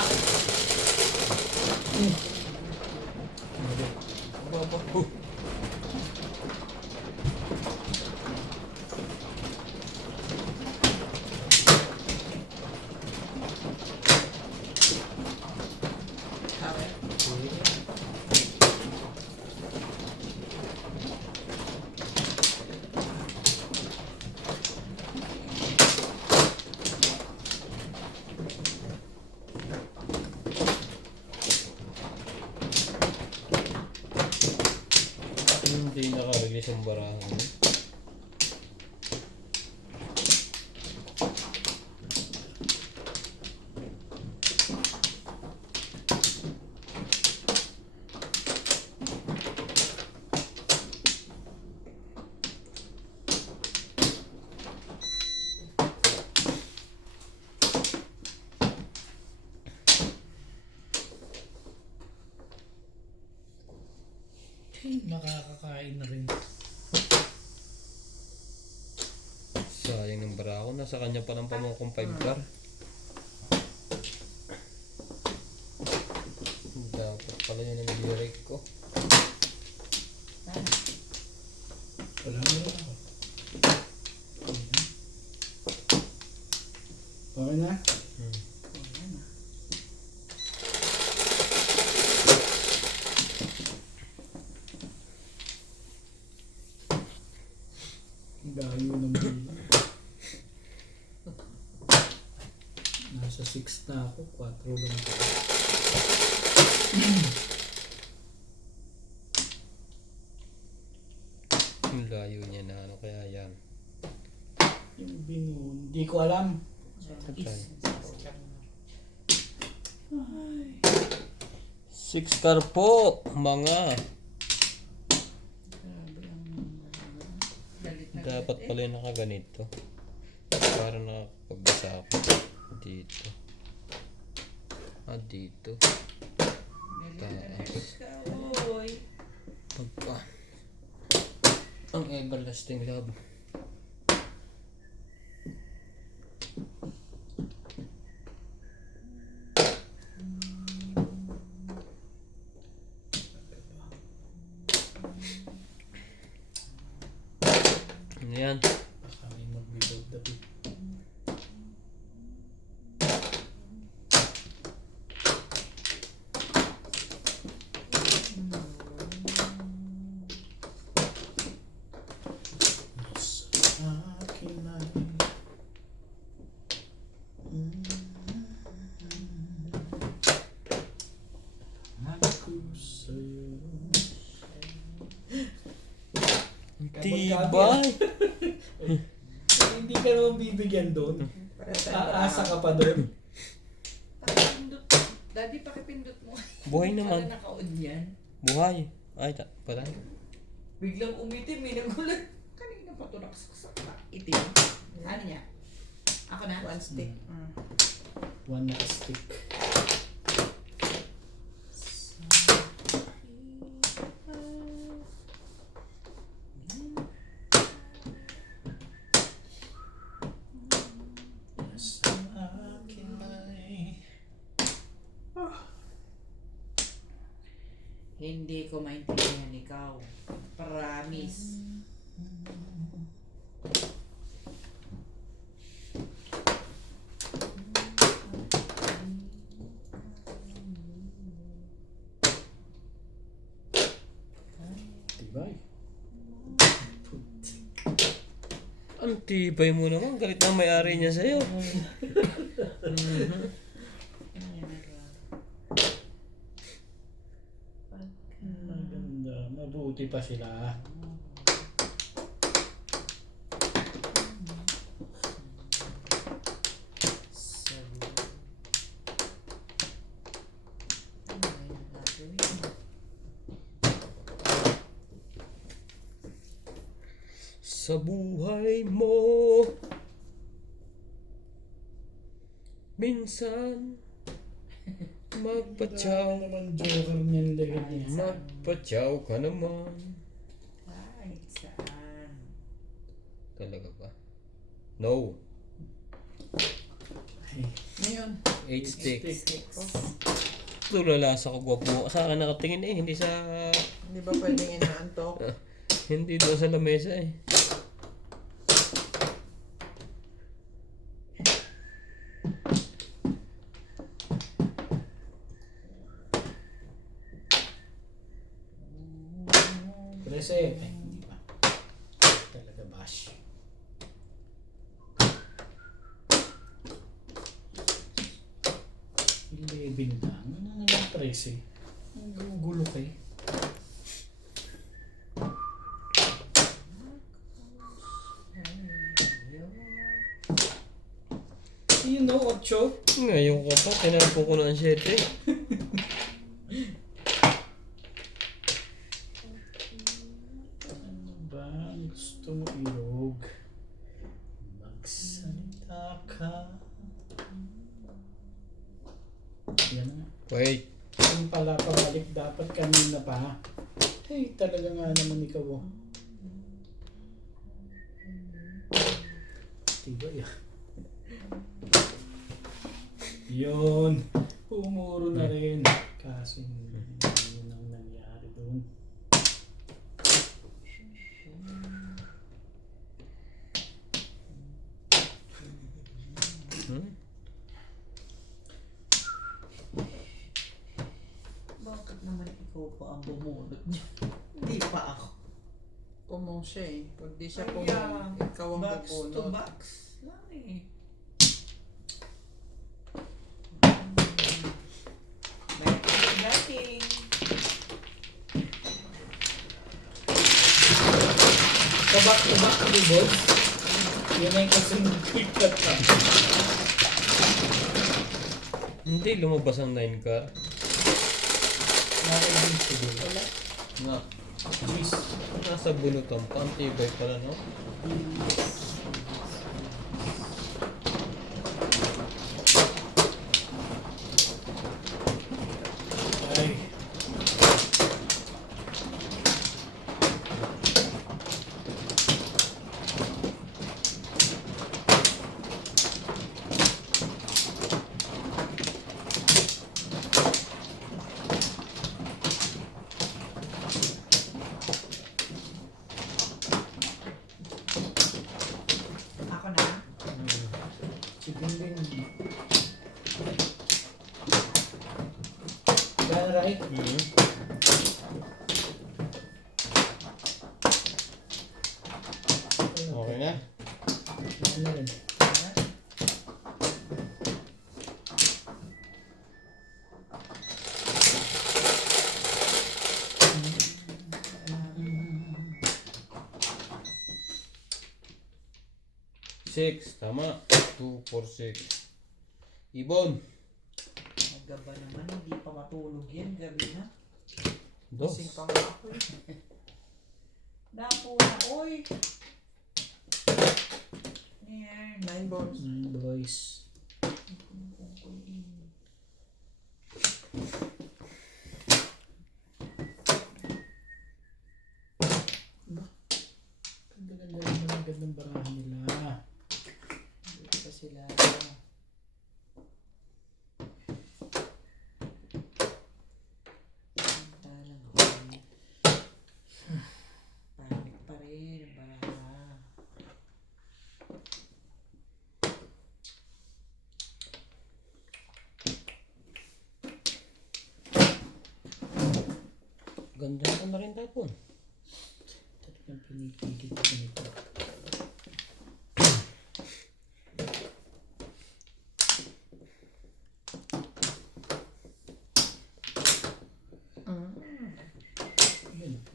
Hindi naka-release yung barahan. Ay, makakakain na rin. Sayang ng bara ko. Nasa kanya pa ng pamangkong 5 bar. Dapat pala yun ang direct ko. Wala na rin ako. Okay na? Gayo naman. Nasa 6 na ako, 4 lang ako. layo niya na ano kaya yan. Yung binuon. Hindi ko alam. Okay. 6 car po, mga. Galit na Dapat galit pala yung nakaganito. Para nakapagbasa ako. Dito. Dito. Galit ka, oy. Pagka. Ang everlasting love. Ano yan? Baka may mag-reload na bit. Sa akin ay ako sa'yo. Tibay! Hindi ka naman bibigyan doon. Para sa Aasa ka pa doon. Pakipindot. Daddy, pakipindot mo. Buhay naman. Pala naka-on yan. Buhay. Ay, pala. Biglang umitim, may nagulat. Kanina pa ito nakasaksak na. Itim. Ano niya? Ako na? one stick. One na stick. Sa akin ay Hindi ko maintindihan ikaw. Promise. tibay. Ang tibay mo naman. Galit na may-ari niya sa'yo. Maganda. Mabuti pa sila. Sa buhay mo minsan magpatyaw naman joker niyan legad niya. magpatyaw ka naman. Kahit saan. Talaga ba? No. Ay, Ngayon, 8 sticks. sticks. Tulala sa kagwapo. Sa akin nakatingin eh. Hindi sa... hindi ba pwedeng inaantok? Hindi doon sa lamesa eh. Prese. Ay, hindi pa. Talaga bash. Ilibin lang. Ano naman prese? Ang gugulo kayo. Sino? 8? Ngayon ka pa. Tinapo ko na ang 7. Ano ba ang gusto mo ilog? Magsalita ka. Yan nga. Wait. Yung pala pabalik dapat kanina pa. Ay, talaga nga naman ikaw. Oh. Tibay ah. Yun. Pumuro na rin. Kaso yun ang nangyari doon. Bakit naman ikaw pa ang bumunot niya? Hindi pa ako. Pumong siya eh. Pag di siya Kaya, pumong, ikaw ang Box to pupunot. box lang eh. Dating. Kabak-kabak ni boss. Yun ay kasunod pikat ka. Hindi lumabas ang 9 car. Nakaibinsibol. Wala. Na, Jeez. nasa bunutan pa. Ang tibay pala, no? Ay. Ako na. Si Bingbing. Gano'n, Rai? Okay na? Ano rin? Six, tama. 2, 4, 6. Ibon. Nagaba naman, hindi pa matulog yan. Gabi na. Dos. Sing pa nga ako eh. Dapo na, oy! Yan. 9 balls. Boys. Ganda-ganda naman ang gandang barahan nila. Dito pa sila. Samantalang ako. Pangit pa rin ang baraha. Ganda ko na rin tapon. Talagang pinipigil ko nito. Yun po.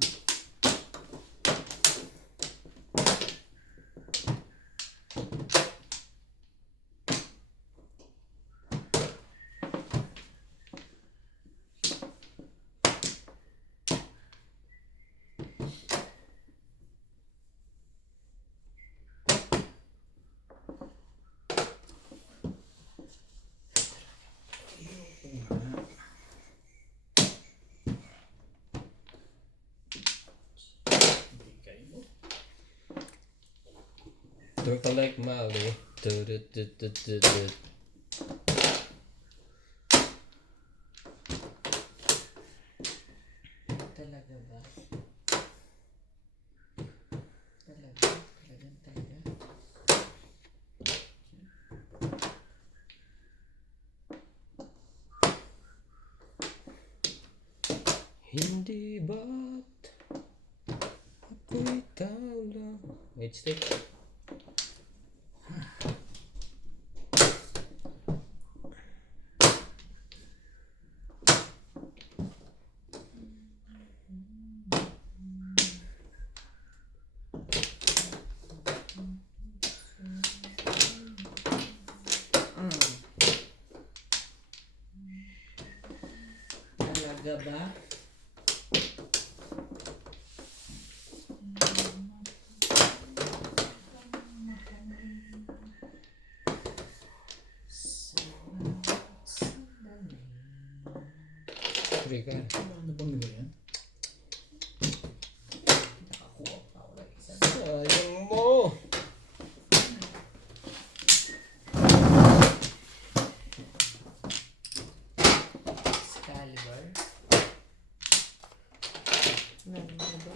Bigay mo. Drink like Mali. Tudut-tut-tut-tut. Talaga ba? Talaga? Talagang talaga? Hindi ba't ako'y tao lang. Wait, stick. Talaga ba? Sandali. Three ka. Ano bang nila yan? Nakakuha pa ako ng isa. Sayang mo. Excalibur. Nine na ba?